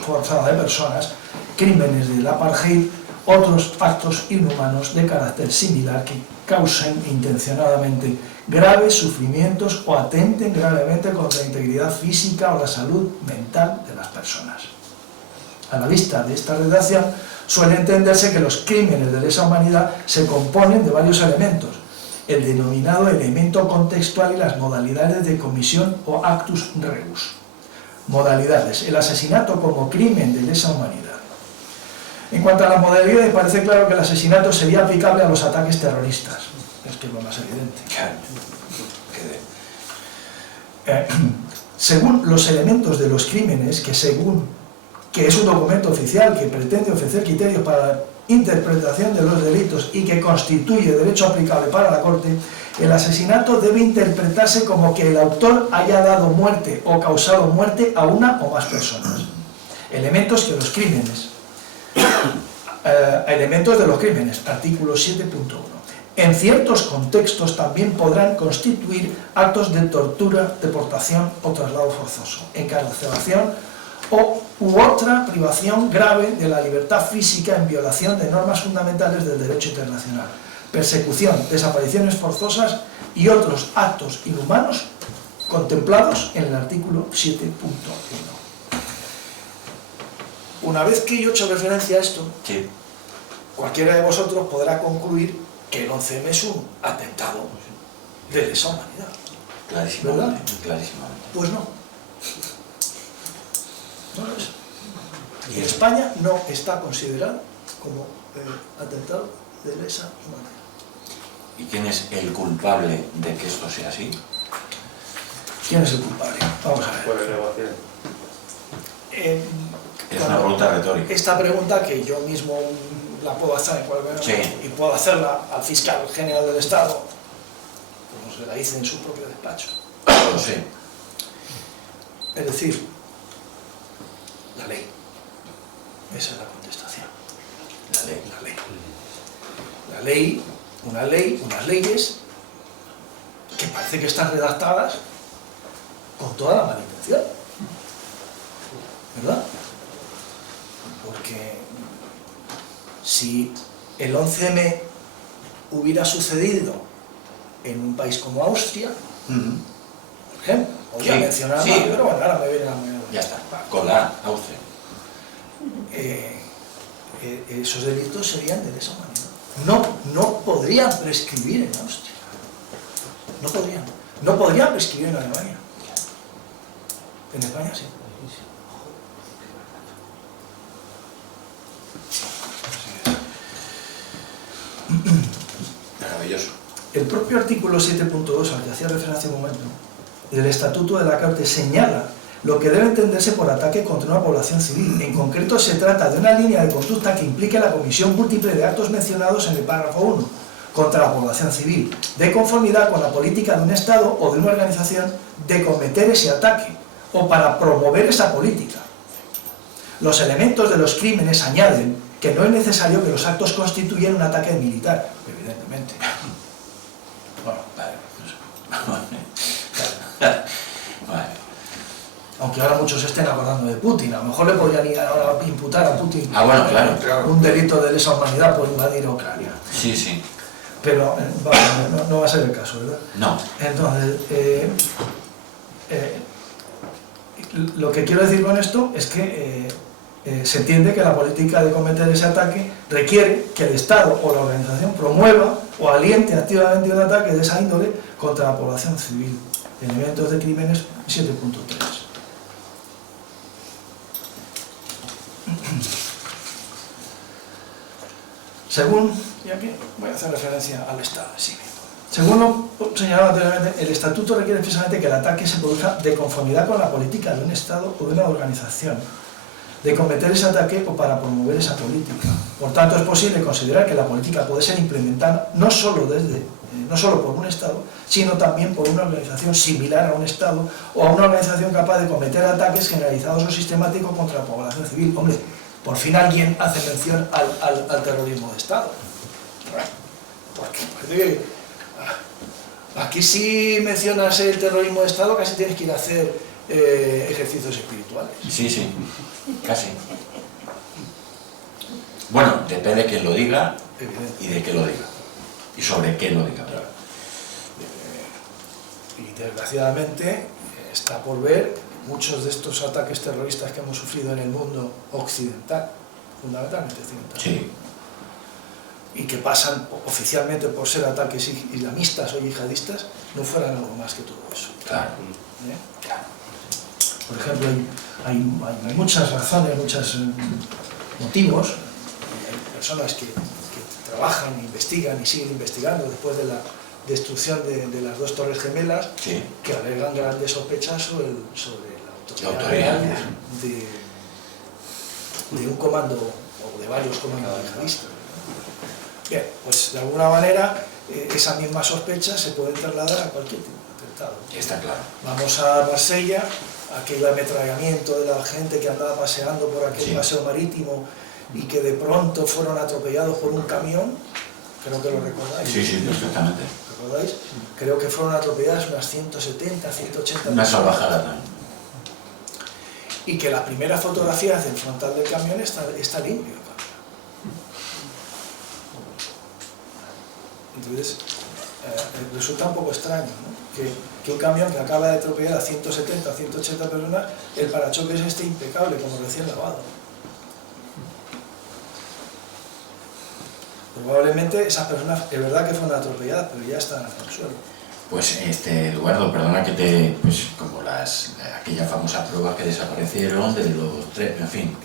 forzada de personas, crímenes del apartheid, otros actos inhumanos de carácter similar que causen intencionadamente graves sufrimientos o atenten gravemente contra la integridad física o la salud mental de las personas. A la vista de esta redacción, suele entenderse que los crímenes de lesa humanidad se componen de varios elementos, el denominado elemento contextual y las modalidades de comisión o actus reus. Modalidades: el asesinato como crimen de lesa humanidad. En cuanto a las modalidades, parece claro que el asesinato sería aplicable a los ataques terroristas. Es que es lo más evidente. Según los elementos de los crímenes, que es un documento oficial que pretende ofrecer criterios para la interpretación de los delitos y que constituye derecho aplicable para la Corte, el asesinato debe interpretarse como que el autor haya dado muerte o causado muerte a una o más personas. Elementos de los crímenes, artículo 7.1. En ciertos contextos también podrán constituir actos de tortura, deportación o traslado forzoso, encarcelación u otra privación grave de la libertad física en violación de normas fundamentales del derecho internacional, persecución, desapariciones forzosas y otros actos inhumanos contemplados en el artículo 7.1. Una vez que yo he hecho referencia a esto, Sí. cualquiera de vosotros podrá concluir que el 11M es un atentado de lesa humanidad. Clarísimamente, ¿Verdad? clarísimamente. Pues no. No lo es. Y España no está considerado como atentado de lesa humanidad. ¿Y quién es el culpable de que esto sea así? ¿Quién es el culpable? Vamos a ver. Puede negociar. Es una pregunta retórica. Esta pregunta que yo mismo la puedo hacer en cualquier momento, Sí. y puedo hacerla al fiscal general del Estado, como se la hice en su propio despacho. Lo sé. Es decir, la ley. Esa es la contestación. La ley. La ley, unas leyes que parece que están redactadas con toda la mala intención, ¿verdad? Porque si el 11M hubiera sucedido en un país como Austria, por ejemplo, podría mencionar más, pero bueno, ahora me viene a la mente. Ya está, con la Austria. Esos delitos serían de lesa humanidad. No podrían prescribir en Austria. No podrían. No podrían prescribir en Alemania. En España sí. Maravilloso. El propio artículo 7.2, al que hacía referencia un momento, del Estatuto de la Corte señala lo que debe entenderse por ataque contra una población civil. En concreto, se trata de una línea de conducta que implique la comisión múltiple de actos mencionados en el párrafo 1 contra la población civil, de conformidad con la política de un Estado o de una organización de cometer ese ataque, o para promover esa política. Los elementos de los crímenes añaden que no es necesario que los actos constituyan un ataque militar, evidentemente. Bueno, vale. Aunque ahora muchos estén acordando de Putin, a lo mejor le podrían ir ahora a imputar a Putin un delito de lesa humanidad por invadir Ucrania. Sí. Pero no va a ser el caso, ¿verdad? No. Entonces, lo que quiero decir con esto es que se entiende que la política de cometer ese ataque requiere que el Estado o la organización promueva o aliente activamente un ataque de esa índole contra la población civil. Elementos de crímenes 7.3. Según, y aquí voy a hacer referencia al Estado en sí mismo. Según lo señalado anteriormente, el Estatuto requiere precisamente que el ataque se produzca de conformidad con la política de un Estado o de una organización, de cometer ese ataque o para promover esa política. Por tanto, es posible considerar que la política puede ser implementada no solo por un Estado, sino también por una organización similar a un Estado o a una organización capaz de cometer ataques generalizados o sistemáticos contra la población civil. Hombre, por fin alguien hace mención al terrorismo de Estado. Porque parece que aquí si mencionas el terrorismo de Estado casi tienes que ir a hacer ejercicios espirituales. Sí, casi. Bueno, depende de quién lo diga y de qué lo diga. Y sobre qué lo diga, claro. Y desgraciadamente está por ver muchos de estos ataques terroristas que hemos sufrido en el mundo occidental, fundamentalmente occidental, sí, y que pasan oficialmente por ser ataques islamistas o yihadistas, no fueran algo más que todo eso. Claro. Claro. Por ejemplo, hay muchas razones, muchos motivos. Hay personas que trabajan, investigan y siguen investigando después de la destrucción de las dos Torres Gemelas, sí, que alegan grandes sospechas sobre la autoridad real de un comando o de varios comandos yihadistas. Bien, pues de alguna manera esa misma sospecha se puede trasladar a cualquier tipo de atentado. está claro. Vamos a Marsella, aquel ametrallamiento de la gente que andaba paseando por aquel paseo marítimo y que de pronto fueron atropellados por un camión, creo que lo recordáis. Sí, perfectamente. ¿Recordáis? Creo que fueron atropelladas unas 170, 180 Una personas. salvajada también. Y que la primera fotografía del frontal del camión está limpio. Entonces, resulta un poco extraño, ¿no? Que un camión que acaba de atropellar a 170, 180 personas, el parachoques esté impecable, como recién lavado. Probablemente esas personas, es verdad que fueron atropelladas, pero ya están en el suelo. Pues, Eduardo, perdona que pues como aquella famosa prueba que desaparecieron de los tres, en fin,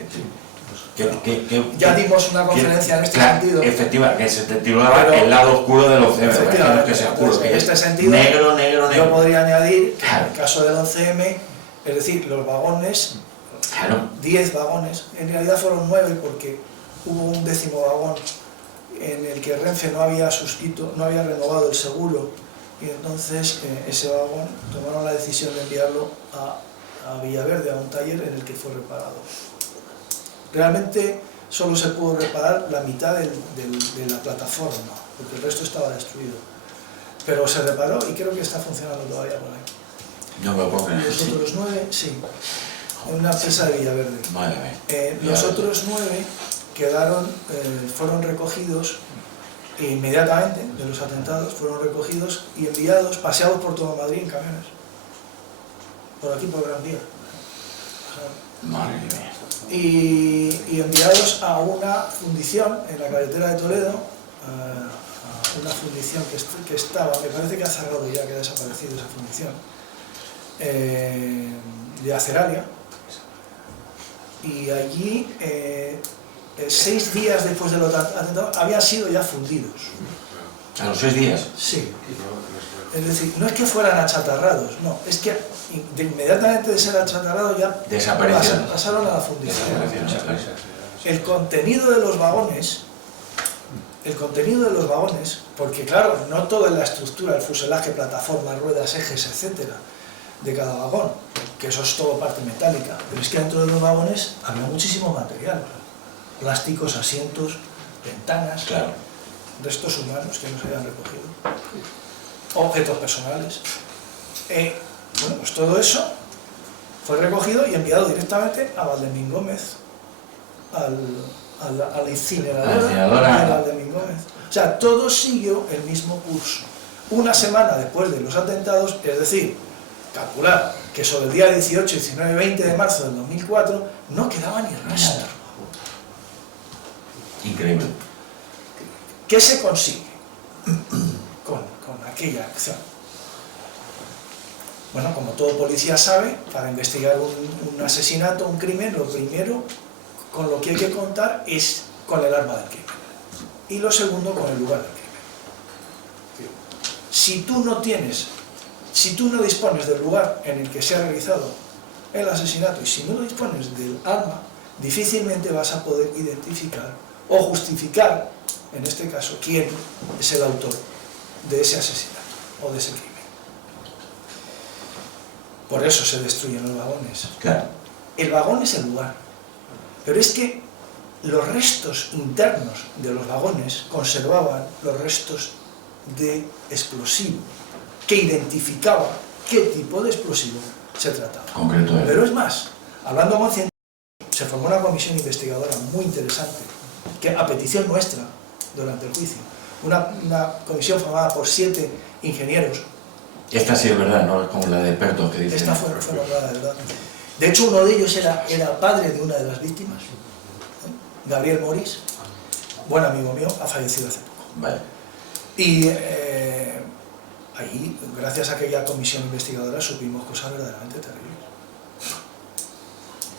ya dimos una conferencia en este sentido. Efectivamente, que se titulaba El lado oscuro del 11M, que sea oscuro. En este sentido, negro. Yo podría añadir que en el caso del 11M, es decir, los vagones, 10 vagones, en realidad fueron 9 porque hubo un 10º vagón en el que Renfe no había renovado el seguro, y entonces ese vagón tomaron la decisión de enviarlo a Villaverde, a un taller en el que fue reparado. Realmente solo se pudo reparar la mitad de la plataforma, porque el resto estaba destruido. Pero se reparó y creo que está funcionando todavía por ahí. No me puedo creer. Los otros 9, sí, en una empresa de Villaverde. Madre mía. Los otros 9 quedaron, fueron recogidos inmediatamente de los atentados, fueron recogidos y enviados, paseados por todo Madrid en camiones. Por aquí, por Gran Vía. Madre mía. Y enviados a una fundición en la carretera de Toledo, a una fundición que estaba, me parece que ha cerrado ya, que ha desaparecido esa fundición, de Aceralia, y allí 6 días después de los atentados habían sido ya fundidos. ¿A los 6 días? Sí. Es decir, no es que fueran achatarrados, no, es que inmediatamente de ser achatarrados ya pasaron a la fundición. El contenido de los vagones, porque claro, no toda la estructura, el fuselaje, plataforma, ruedas, ejes, etcétera, de cada vagón, que eso es todo parte metálica, pero es que dentro de los vagones había muchísimo material, plásticos, asientos, ventanas, claro, restos humanos que no se habían recogido, objetos personales. Bueno, pues todo eso fue recogido y enviado directamente a Valdemín Gómez, a la incineradora de Valdemín Gómez. O sea, todo siguió el mismo curso. Una semana después de los atentados, es decir, calcular que sobre el día 18, 19 y 20 de marzo del 2004 no quedaba ni rastro. Increíble. ¿Qué se consigue con aquella acción? Bueno, como todo policía sabe, para investigar un asesinato, un crimen, lo primero con lo que hay que contar es con el arma del crimen. Y lo segundo, con el lugar del crimen. Si tú no dispones del lugar en el que se ha realizado el asesinato y si no dispones del arma, difícilmente vas a poder identificar o justificar, en este caso, quién es el autor de ese asesinato o de ese crimen. Por eso se destruyen los vagones. Claro. El vagón es el lugar, pero es que los restos internos de los vagones conservaban los restos de explosivo, que identificaba qué tipo de explosivo se trataba. Concreto, Pero es más, hablando con científicos, se formó una comisión investigadora muy interesante, que a petición nuestra, durante el juicio, una comisión formada por 7 ingenieros. Esta sí es verdad, no es como la de expertos que dicen. Esta fue nombrada, ¿verdad? De hecho, uno de ellos era padre de una de las víctimas, Gabriel Morís, buen amigo mío, ha fallecido hace poco. Vale. Y ahí, gracias a aquella comisión investigadora, supimos cosas verdaderamente terribles.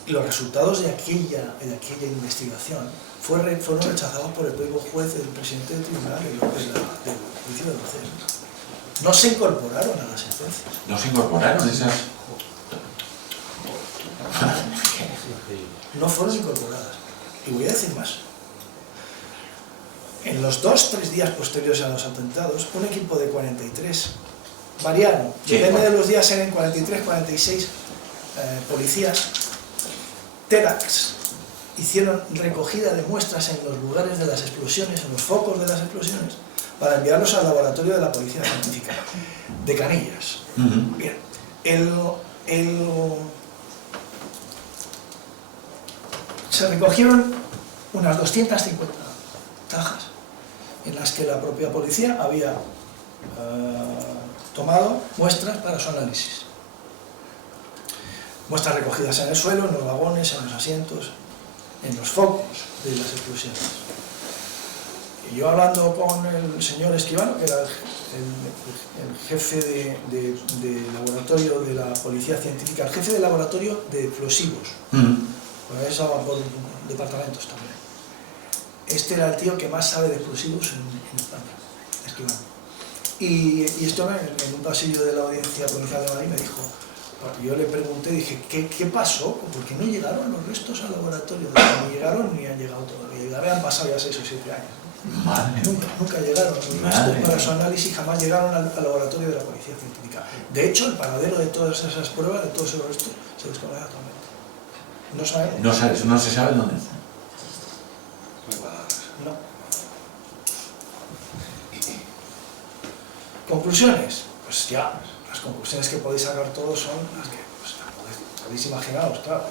Y los resultados de aquella investigación fueron rechazados por el propio juez, el presidente del tribunal del juicio de proceso. No se incorporaron a las sentencias. ¿No se incorporaron esas? No fueron incorporadas. Y voy a decir más. En los 2-3 días posteriores a los atentados, un equipo de 43 variaron. Sí, Depende bueno. de los días, eran 43, 46 policías. TEDx hicieron recogida de muestras en los lugares de las explosiones, en los focos de las explosiones, para enviarlos al laboratorio de la Policía Científica de Canillas. Bien, se recogieron unas 250 cajas en las que la propia policía había tomado muestras para su análisis. Muestras recogidas en el suelo, en los vagones, en los asientos, en los focos de las explosiones. Y yo hablando con el señor Esquivano, que era el jefe de laboratorio de la Policía Científica, el jefe de laboratorio de explosivos, porque eso va por departamentos también. Este era el tío que más sabe de explosivos en España, Esquivano. Y esto en un pasillo de la Audiencia Provincial de Madrid me dijo, yo le pregunté, dije, ¿qué pasó? ¿Por qué no llegaron los restos al laboratorio? Ni llegaron ni han llegado todavía. Habían pasado ya 6 o 7 años. Madre. Nunca llegaron los restos para su análisis, jamás llegaron al laboratorio de la Policía Científica. De hecho, el paradero de todas esas pruebas, de todos esos restos, se desconoce actualmente. No sabemos. No se sabe dónde está. ¿Conclusiones? Pues ya, las conclusiones que podéis sacar todos son las que pues, podéis imaginaros, claro.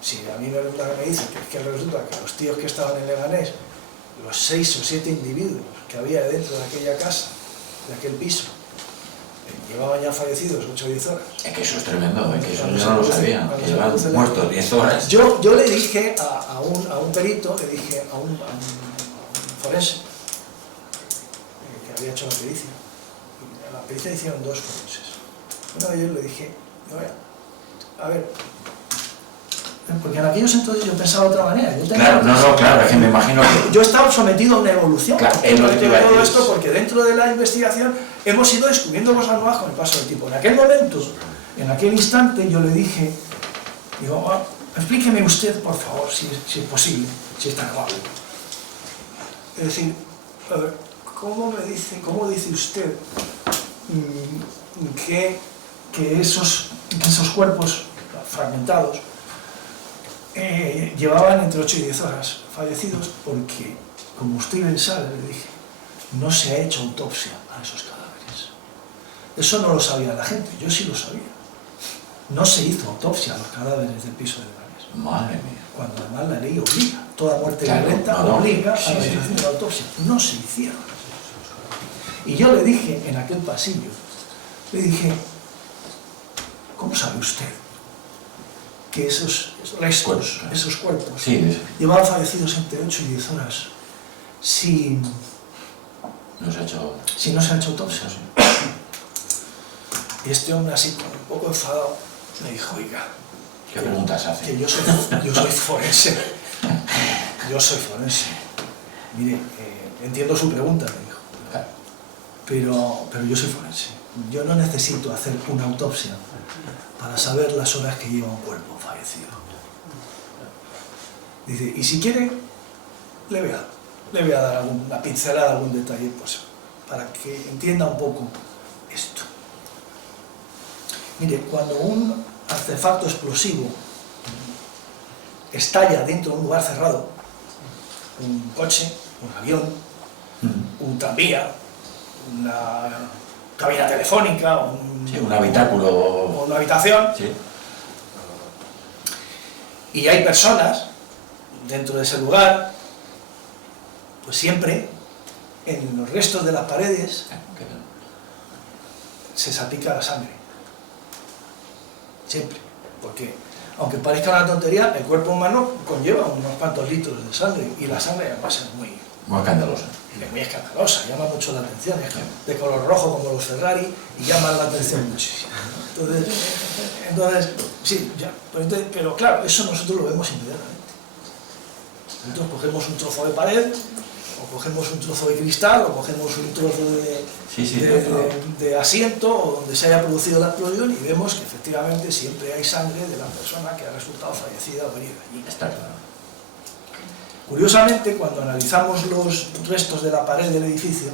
Si a mí me dicen que resulta que los tíos que estaban en Leganés, los 6 o 7 individuos que había dentro de aquella casa, de aquel piso, llevaban ya fallecidos 8 o 10 horas. Es que eso es tremendo, es que eso yo no lo sabía, que llevan muertos 10 horas. Yo le dije a un perito, le dije a un forense, que había hecho la pericia. La pericia hicieron 2 forenses. Uno de ellos le dije, a ver, porque en aquellos entonces yo pensaba de otra manera. Claro, es que me imagino que... Yo estaba sometido a una evolución. Claro, es lo que te iba a decir. Todo esto porque dentro de la investigación hemos ido descubriendo cosas nuevas con el paso del tiempo. En aquel momento, en aquel instante, yo le dije, digo, explíqueme usted, por favor, si es posible, si es tan amable. Es decir, a ver, ¿cómo dice usted que esos cuerpos fragmentados llevaban entre 8 y 10 horas fallecidos? Porque, como usted bien sabe, le dije, no se ha hecho autopsia a esos cadáveres. Eso no lo sabía la gente, yo sí lo sabía. No se hizo autopsia a los cadáveres del piso de Leganés. Madre mía. Cuando además la ley obliga, toda muerte violenta obliga a la realización de la autopsia. No se hicieron. Y yo le dije en aquel pasillo, le dije, ¿cómo sabe usted que esos restos, esos cuerpos, llevaban fallecidos entre 8 y 10 horas si no se ha hecho autopsia? Y este hombre así, un poco enfadado, me dijo, oiga, ¿qué preguntas hace? Que yo soy forense. Yo soy forense. Mire, entiendo su pregunta, me dijo. Pero yo soy forense. Yo no necesito hacer una autopsia para saber las horas que lleva un cuerpo fallecido. Dice, y si quiere, le voy a dar una pincelada, algún detalle, pues, para que entienda un poco esto. Mire, cuando un artefacto explosivo estalla dentro de un lugar cerrado, un coche, un avión, un tranvía, una cabina telefónica, un habitáculo o una habitación, sí. Y hay personas dentro de ese lugar, pues siempre en los restos de las paredes se salpica la sangre. Siempre. Porque, aunque parezca una tontería, el cuerpo humano conlleva unos cuantos litros de sangre y la sangre además es muy escandalosa. Es muy escandalosa, llama mucho la atención, es de color rojo como los Ferrari y llama la atención muchísimo. Entonces sí, ya, pero claro, eso nosotros lo vemos inmediatamente. Nosotros cogemos un trozo de pared, o cogemos un trozo de cristal, o cogemos un trozo de asiento, o donde se haya producido la explosión, y vemos que efectivamente siempre hay sangre de la persona que ha resultado fallecida o herida allí. Está claro. Curiosamente, cuando analizamos los restos de la pared del edificio,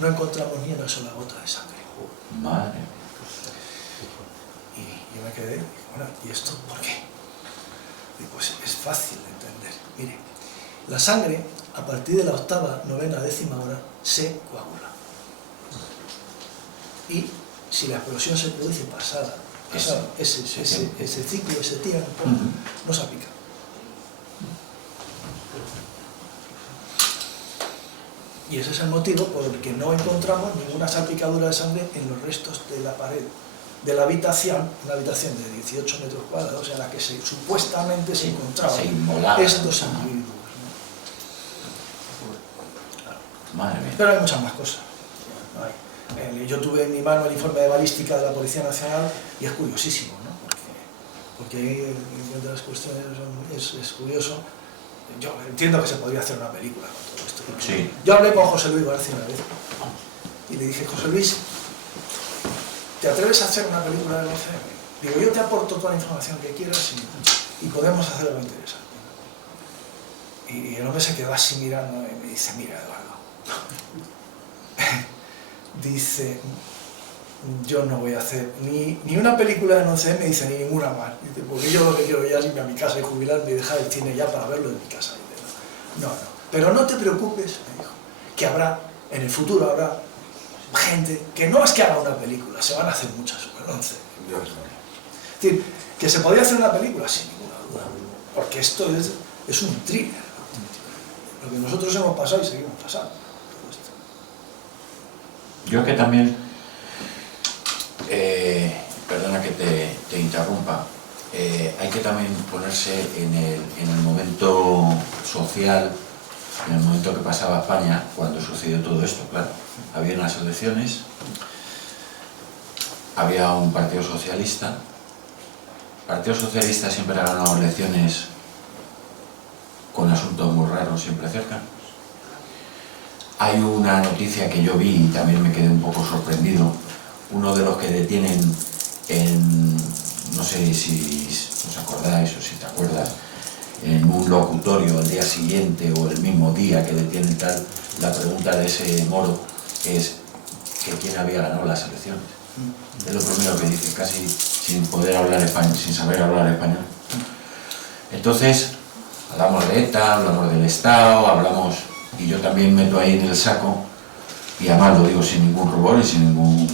no encontramos ni una sola gota de sangre. Madre. Y yo me quedé, bueno, ¿y esto por qué? Y pues es fácil de entender. Mire, la sangre, a partir de la 8ª, 9ª, 10ª hora, se coagula. Y si la explosión se produce pasada ese ciclo, ese tiempo, no se aplica. Y ese es el motivo por el que no encontramos ninguna salpicadura de sangre en los restos de la pared de la habitación, una habitación de 18 metros cuadrados en la que supuestamente se encontraban estos individuos. Madre mía. Pero hay muchas más cosas. Yo tuve en mi mano el informe de balística de la Policía Nacional y es curiosísimo, ¿no? Porque ahí, entre las cuestiones, es curioso. Yo entiendo que se podría hacer una película con todo esto. Sí. Yo hablé con José Luis García una vez y le dije, José Luis, ¿te atreves a hacer una película del 11M? Digo, yo te aporto toda la información que quieras y podemos hacer algo interesante. Y el hombre se quedó así mirando y me dice, mira, Eduardo, dice, yo no voy a hacer ni una película del 11M, dice, ni ninguna más. Dice, porque yo lo que quiero ya es irme a mi casa y jubilarme y dejar el cine ya para verlo en mi casa. Dice, no, pero no te preocupes, me dijo, que habrá, en el futuro habrá gente que no es que haga una película, se van a hacer muchas con el 11. Es decir, que se podría hacer una película sin ninguna duda, porque esto es un thriller auténtico. Lo que nosotros hemos pasado y seguimos pasando. Todo esto. Yo que también, perdona que te interrumpa, hay que también ponerse en el momento social, en el momento que pasaba España cuando sucedió todo esto, claro. Había unas elecciones, había un partido socialista. El Partido Socialista siempre ha ganado elecciones con asuntos muy raros siempre cerca. Hay una noticia que yo vi y también me quedé un poco sorprendido. Uno de los que detienen en, no sé si os acordáis o si te acuerdas, en un locutorio al día siguiente o el mismo día que detienen tal, la pregunta de ese moro es que quién había ganado las elecciones. Es lo primero que dice, casi sin poder hablar español, sin saber hablar español. Entonces, hablamos de ETA, hablamos del Estado, hablamos, y yo también meto ahí en el saco, y además lo digo sin ningún rubor y sin ningún...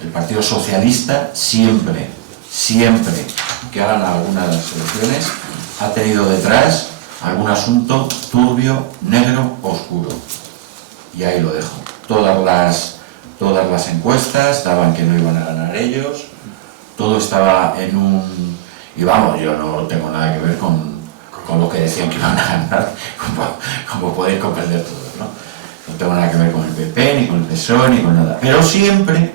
El Partido Socialista siempre que ha ganado alguna de las elecciones, ha tenido detrás algún asunto turbio, negro, oscuro. Y ahí lo dejo. Todas las encuestas daban que no iban a ganar ellos, todo estaba en un... Y vamos, yo no tengo nada que ver con lo que decían que iban a ganar, como podéis comprender todos, ¿no? No tengo nada que ver con el PP, ni con el PSOE, ni con nada. Pero siempre,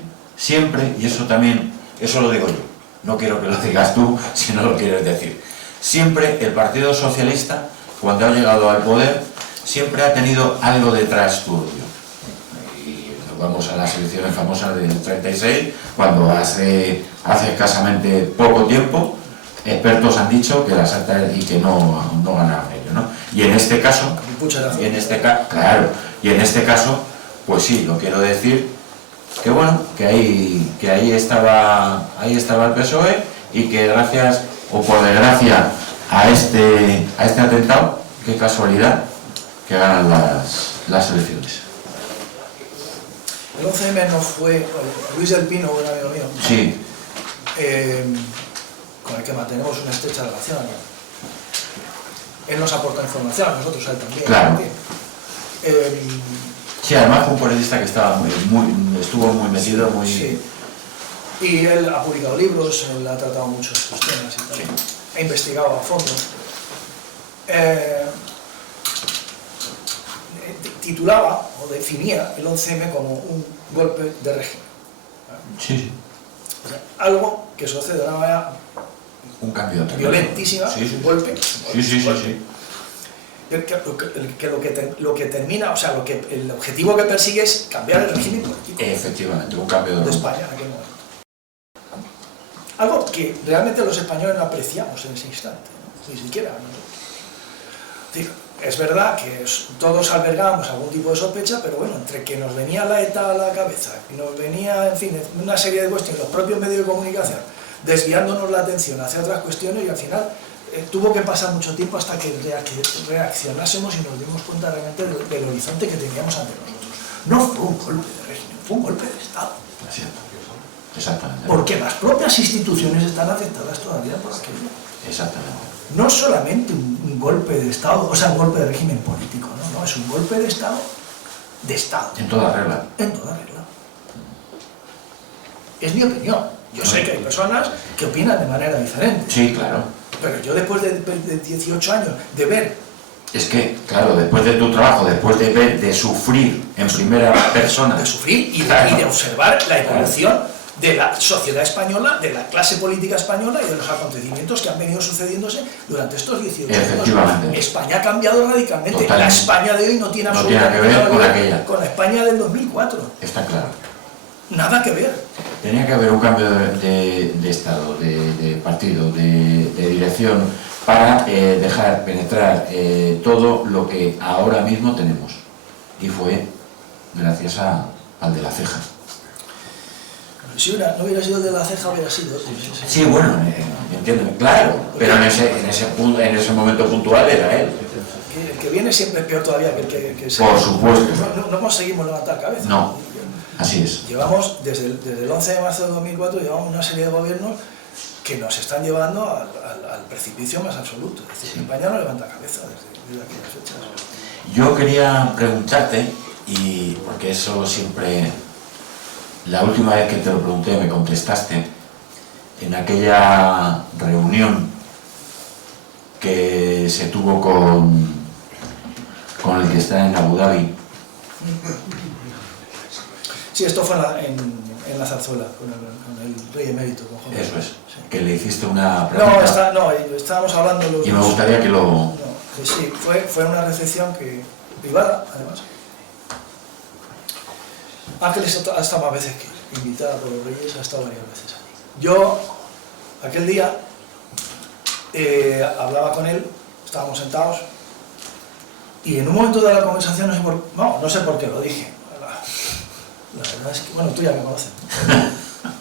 y eso también, eso lo digo yo, no quiero que lo digas tú si no lo quieres decir. Siempre el Partido Socialista, cuando ha llegado al poder, siempre ha tenido algo detrás turbio. Vamos a las elecciones famosas del 36, cuando hace escasamente poco tiempo, expertos han dicho que las actas y que no ganaron ellos, ¿no? Y en este caso, y en este caso, pues sí, lo quiero decir, que bueno, que ahí estaba el PSOE y que gracias, o por desgracia, a este atentado, qué casualidad, que ganan las elecciones. El 11M no fue... Luis del Pino, un amigo mío, sí, con el que mantenemos una estrecha relación. Él nos aporta información, a nosotros a él también. Claro. Sí, además fue un periodista que estuvo muy metido, muy... Sí. Y él ha publicado libros, él ha tratado mucho estos temas y tal. Sí. Ha investigado a fondo. Titulaba o definía el 11M como un golpe de régimen. Sí. O sea, algo que sucede de una manera un cambio violentísima, sí. Un golpe. Sí. Lo que termina, o sea, el objetivo que persigue es cambiar el régimen político. Efectivamente, un cambio de España en aquel momento. Algo que realmente los españoles no apreciamos en ese instante, ¿no? Ni siquiera. ¿No? Es verdad que todos albergábamos algún tipo de sospecha, pero bueno, entre que nos venía la ETA a la cabeza, que nos venía, en fin, una serie de cuestiones, los propios medios de comunicación, desviándonos la atención hacia otras cuestiones, y al final tuvo que pasar mucho tiempo hasta que reaccionásemos y nos dimos cuenta realmente del horizonte que teníamos ante nosotros. No fue un golpe de régimen, fue un golpe de Estado. Exactamente. Porque las propias instituciones están afectadas todavía por aquello. Exactamente. No solamente un golpe de Estado, o sea, un golpe de régimen político, no, es un golpe de Estado, En toda regla. Es mi opinión. Yo sé que hay personas que opinan de manera diferente. Sí, claro. Pero yo después de 18 años de ver... Es que, claro, después de tu trabajo, después de ver, de sufrir en primera persona... De sufrir y de observar la evolución de la sociedad española, de la clase política española y de los acontecimientos que han venido sucediéndose durante estos 18 años. España ha cambiado radicalmente. Totalmente. La España de hoy no tiene absolutamente nada que ver con la España del 2004. Está claro. Nada que ver. Tenía que haber un cambio de Estado, de partido, de dirección, para dejar penetrar todo lo que ahora mismo tenemos. Y fue gracias al de la ceja. Si no hubiera sido el de la ceja, hubiera sido otro. Sí, bueno, entiéndeme, claro, pero en ese momento puntual era él. El que viene siempre es peor todavía que el que se... Por supuesto. No conseguimos levantar cabeza. No. Así es. Llevamos, desde el 11 de marzo de 2004, llevamos una serie de gobiernos que nos están llevando al precipicio más absoluto. Es decir, España no levanta cabeza desde aquellas fechas. Yo quería preguntarte, y porque eso siempre, la última vez que te lo pregunté me contestaste, en aquella reunión que se tuvo con el que está en Abu Dhabi. Sí, esto fue en la zarzuela, con el rey emérito. Con Juan Eso es, sí. Que le hiciste una pregunta. No, estábamos hablando los y me dos. gustaría que lo... No, que sí, fue una recepción privada, además. Ángeles ha estado más veces que invitada por los reyes, ha estado varias veces allí. Yo, aquel día, hablaba con él, estábamos sentados, y en un momento de la conversación, no sé por qué lo dije. La verdad es que, bueno, tú ya me conoces.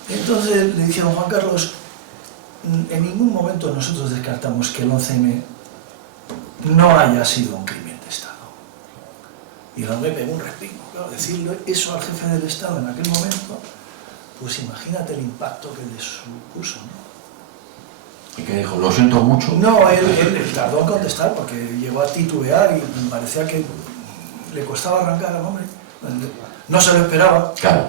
Entonces le dije a don Juan Carlos, en ningún momento nosotros descartamos que el 11M no haya sido un crimen de Estado. Y el hombre pegó un respingo. Claro, decirle eso al jefe del Estado en aquel momento, pues imagínate el impacto que le supuso, ¿no? ¿Y qué dijo? ¿Lo siento mucho? No, él tardó en contestar porque llegó a titubear y me parecía que le costaba arrancar al hombre. No se lo esperaba. Claro.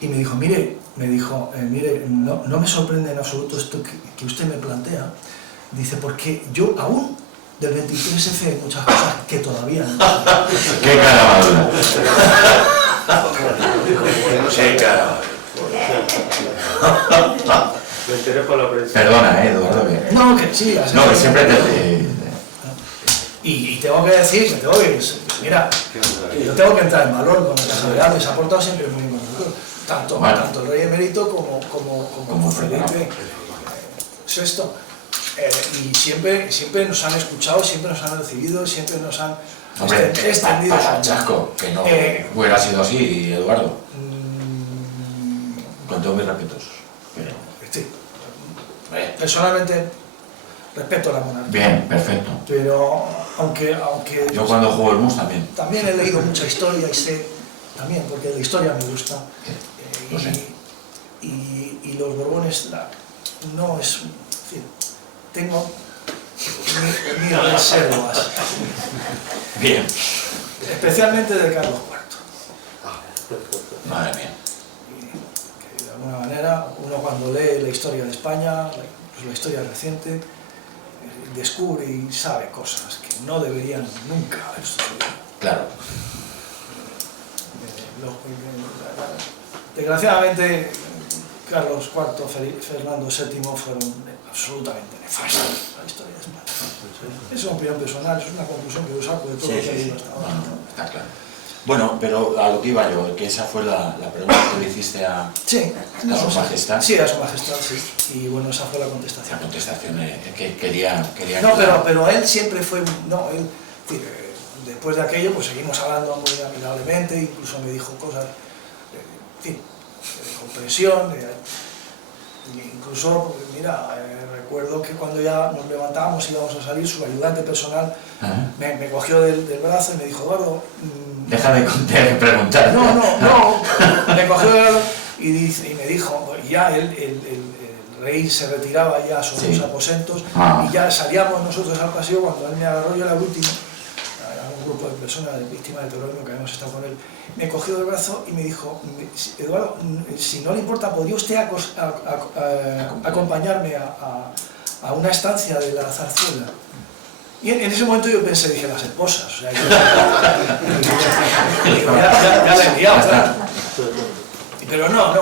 Y me dijo, mire, no me sorprende en absoluto esto que usted me plantea. Dice, porque yo aún del 23F hay muchas cosas que todavía no sé. ¡Qué cara! ¡Qué cara! Me enteré por la prensa. Perdona, Eduardo. No, que sí. No, que siempre te... Y tengo que decir, mira, yo tengo que entrar en valor con la Casa Real, les ha aportado siempre muy bien. Tanto el rey emérito como Felipe VI. Y siempre nos han escuchado, siempre nos han recibido, siempre nos han extendido para su chasco, que no hubiera sido así, Eduardo. Con todos mis respetos. Sí. Personalmente respeto a la monarquía. Bien, perfecto. Pero aunque Yo cuando juego el mus también. también he leído mucha historia y sé también, porque la historia me gusta. Lo sé. Y los Borbones no es... En fin, tengo mis reservas. Bien. Especialmente de Carlos IV. Madre mía. Que de alguna manera, uno cuando lee la historia de España, pues la historia reciente, descubre y sabe cosas que no deberían nunca haber sucedido. Claro. Desgraciadamente, Carlos IV, Fernando VII fueron absolutamente nefastos a la historia de España. Es una opinión personal, es una conclusión que yo saco de todo lo que he leído hasta ahora. Está claro. Bueno, pero a lo que iba yo, que esa fue la pregunta que le hiciste a Su Majestad. Sí, a Su Majestad, sí. Y bueno, esa fue la contestación. La contestación que quería No, pero él siempre fue... No, él... Después de aquello, pues seguimos hablando muy amigablemente, incluso me dijo cosas, en fin, de comprensión, incluso, mira, recuerdo que cuando ya nos levantábamos y íbamos a salir, su ayudante personal me cogió del brazo y me dijo, Eduardo... Deja de preguntar. No, me cogió del brazo y me dijo, ya el rey se retiraba ya a sus aposentos y ya salíamos nosotros al paseo cuando él me agarró, yo era el último. Un grupo de personas víctimas de terrorismo que habíamos estado con él, me cogió del brazo y me dijo, Eduardo, si no le importa, ¿podría usted acompañarme a una estancia de la zarzuela? Y en ese momento yo pensé, dije, las esposas, o sea, ya la enviamos, ¿verdad? Pero no,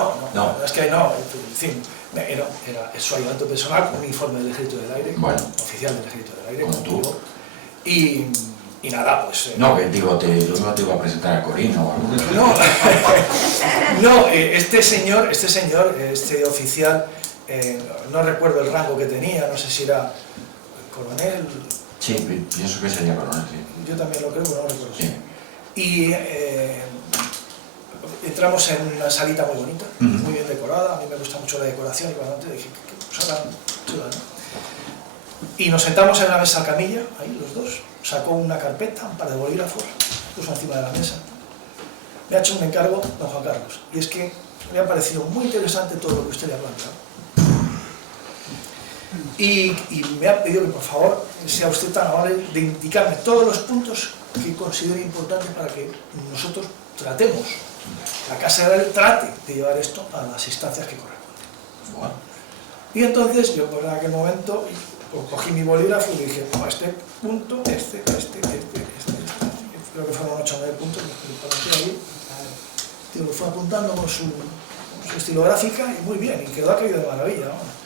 es que no, en fin, era su ayudante personal con un informe del Ejército del Aire, oficial del Ejército del Aire, como tú. Y nada, pues... No, que digo, yo te iba a presentar a Corina o algo. No, este oficial, no recuerdo el rango que tenía, no sé si era coronel. Sí, pienso que sería coronel, sí. Yo también lo creo, pero no recuerdo. Sí. Y entramos en una salita muy bonita, muy bien decorada, a mí me gusta mucho la decoración y cuando dije, qué cosa tan chula, ¿no? Y nos sentamos en una mesa camilla, ahí los dos, sacó una carpeta para de bolígrafos, puso encima de la mesa. me ha hecho un encargo don Juan Carlos, y es que me ha parecido muy interesante todo lo que usted le ha planteado. Y me ha pedido que por favor sea usted tan amable de indicarme todos los puntos que considere importantes para que nosotros tratemos, la Casa Real trate de llevar esto a las instancias que corresponden. Bueno. Y entonces yo por aquel momento cogí mi bolígrafo y dije, no, este punto, este, creo que fueron 8 o 9 puntos, lo fue apuntando con su estilográfica y muy bien, y quedó aquello de maravilla, ¿no?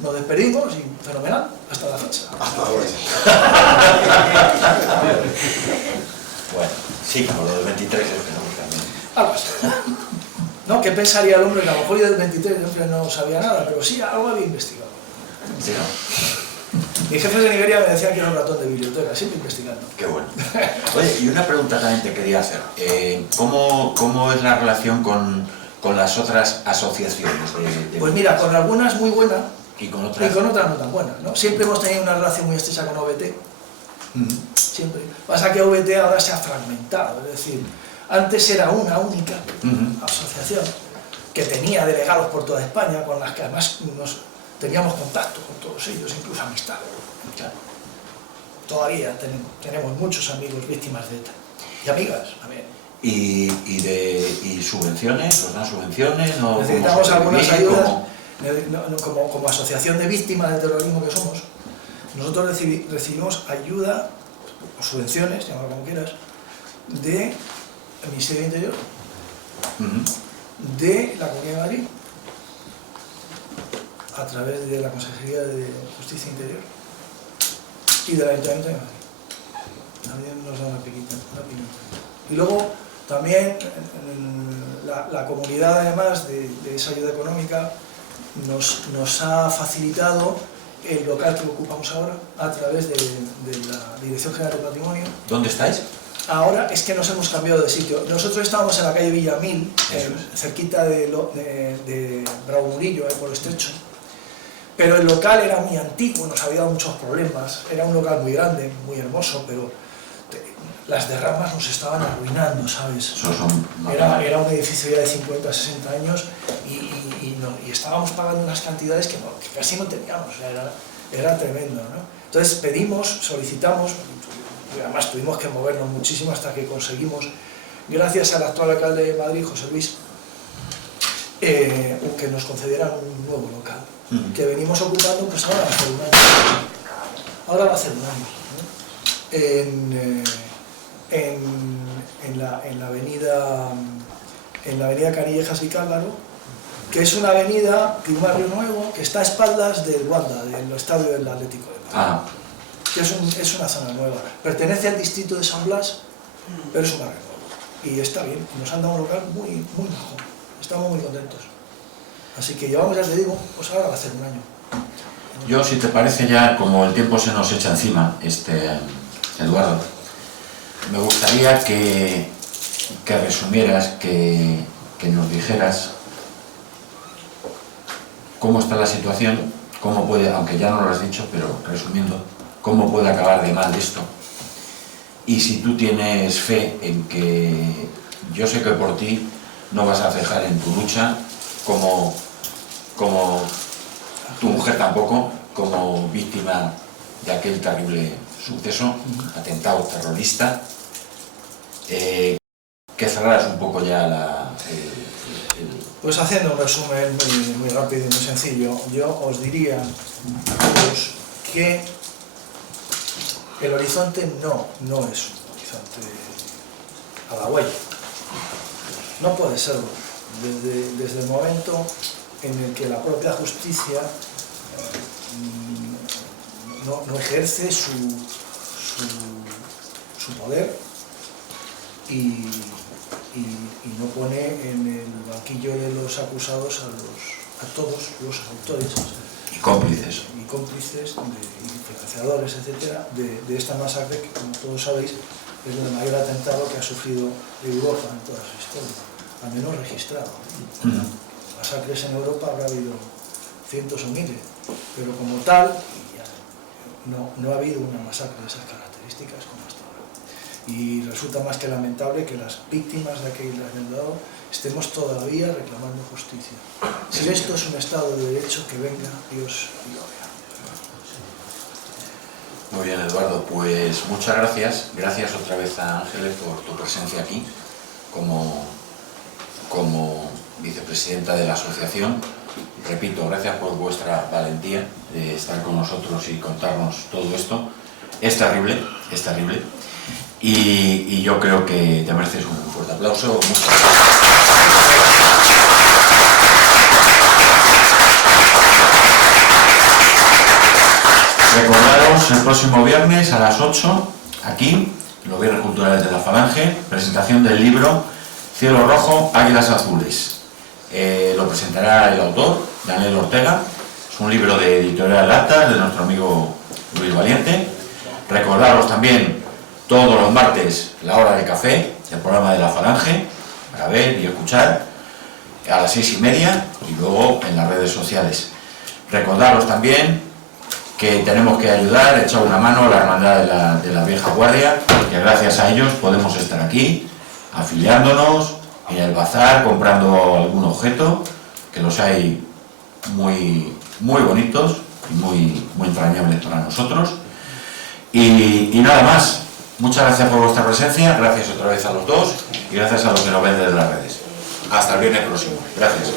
Nos despedimos y fenomenal, hasta la fecha. Hasta ahora. Bueno, sí, como lo del 23 es también. Algo así. No, ¿qué pensaría el hombre? Que a lo mejor yo del 23 el hombre no sabía nada, pero sí, algo había investigado. Sí, ¿no? Mi jefe de Nigeria me decía que era un ratón de biblioteca, siempre investigando. Qué bueno. Oye, y una pregunta también te quería hacer. ¿Cómo es la relación con las otras asociaciones? Pues mira, con algunas muy buenas y con otras no tan buenas, ¿no? Siempre hemos tenido una relación muy estrecha con OBT. Siempre. Pasa que OBT ahora se ha fragmentado, es decir, antes era una única asociación que tenía delegados por toda España, con las que además teníamos contacto con todos ellos, incluso amistad. Todavía tenemos muchos amigos víctimas de ETA. Y amigas también. ¿Y subvenciones? ¿Os dan subvenciones? ¿No? Necesitamos algunas ayudas. Como asociación de víctimas de terrorismo que somos, nosotros recibimos ayuda o subvenciones, llámalo como quieras, del Ministerio de Interior, de la Comunidad de Madrid, a través de la Consejería de Justicia e Interior y del Ayuntamiento de Madrid. También nos da una piquita. Y luego también la comunidad, además de esa ayuda económica, nos ha facilitado el local que ocupamos ahora a través de la Dirección General de Patrimonio. ¿Dónde estáis? Ahora es que nos hemos cambiado de sitio. Nosotros estábamos en la calle Villamil, cerquita de Bravo Murillo, por el Estrecho, pero el local era muy antiguo, nos había dado muchos problemas. Era un local muy grande, muy hermoso, pero las derramas nos estaban arruinando, ¿sabes? Era un edificio ya de 50, 60 años y estábamos pagando unas cantidades que casi no teníamos, o sea, era tremendo, ¿no? Entonces solicitamos, y además tuvimos que movernos muchísimo hasta que conseguimos, gracias al actual alcalde de Madrid, José Luis, que nos concedieran un nuevo local, que venimos ocupando, pues ahora va a ser un año. Ahora va a ser un año. En la avenida Canillejas y Cángaro, que es una avenida de un barrio nuevo que está a espaldas del Wanda, del estadio del Atlético de Madrid. Que es una zona nueva. Pertenece al distrito de San Blas, pero es un barrio nuevo. Y está bien, nos han dado un local muy, muy bajo. Estamos muy contentos. Así que llevamos, ya te digo, pues ahora va a ser un año. Yo, si te parece ya, como el tiempo se nos echa encima, Eduardo, me gustaría que resumieras, que nos dijeras cómo está la situación, cómo puede, aunque ya no lo has dicho, pero resumiendo, cómo puede acabar de mal esto. Y si tú tienes fe en que, yo sé que por ti no vas a cejar en tu lucha, como tu mujer tampoco, como víctima de aquel terrible suceso, atentado terrorista, que cerraras un poco ya Pues haciendo un resumen muy rápido y muy sencillo, yo os diría a todos que el horizonte no es un horizonte halagüeño. No puede serlo. Desde el momento en el que la propia justicia no ejerce su poder y no pone en el banquillo de los acusados a todos los autores y cómplices y financiadores, etcétera, de esta masacre que, como todos sabéis, es el mayor atentado que ha sufrido Europa en toda su historia, al menos registrado. Masacres en Europa habrá habido cientos o miles, pero como tal no ha habido una masacre de esas características como hasta ahora. y resulta más que lamentable que las víctimas de aquel atentado estemos todavía reclamando justicia. Si esto es un Estado de Derecho, que venga Dios y lo vea. Muy bien, Eduardo, pues muchas gracias. Gracias otra vez a Ángeles por tu presencia aquí como vicepresidenta de la asociación. Repito, gracias por vuestra valentía de estar con nosotros y contarnos todo esto. Es terrible, es terrible. Y yo creo que te mereces un fuerte aplauso. Muchas gracias. Recordaros el próximo viernes a las 8, aquí, en los Viernes Culturales de la Falange, presentación del libro Cielo Rojo, Águilas Azules. Lo presentará el autor, Daniel Ortega. Es un libro de Editorial Atlas, de nuestro amigo Luis Valiente. Recordaros también todos los martes la hora de café, el programa de la Falange, para ver y escuchar, a las 6:30, y luego en las redes sociales. Recordaros también que tenemos que ayudar, echar una mano a la hermandad de la Vieja Guardia, que gracias a ellos podemos estar aquí, afiliándonos, en el bazar, comprando algún objeto, que los hay muy bonitos y muy entrañables para nosotros. Y nada más. Muchas gracias por vuestra presencia, gracias otra vez a los dos y gracias a los que nos ven desde las redes. Hasta el viernes próximo. Gracias.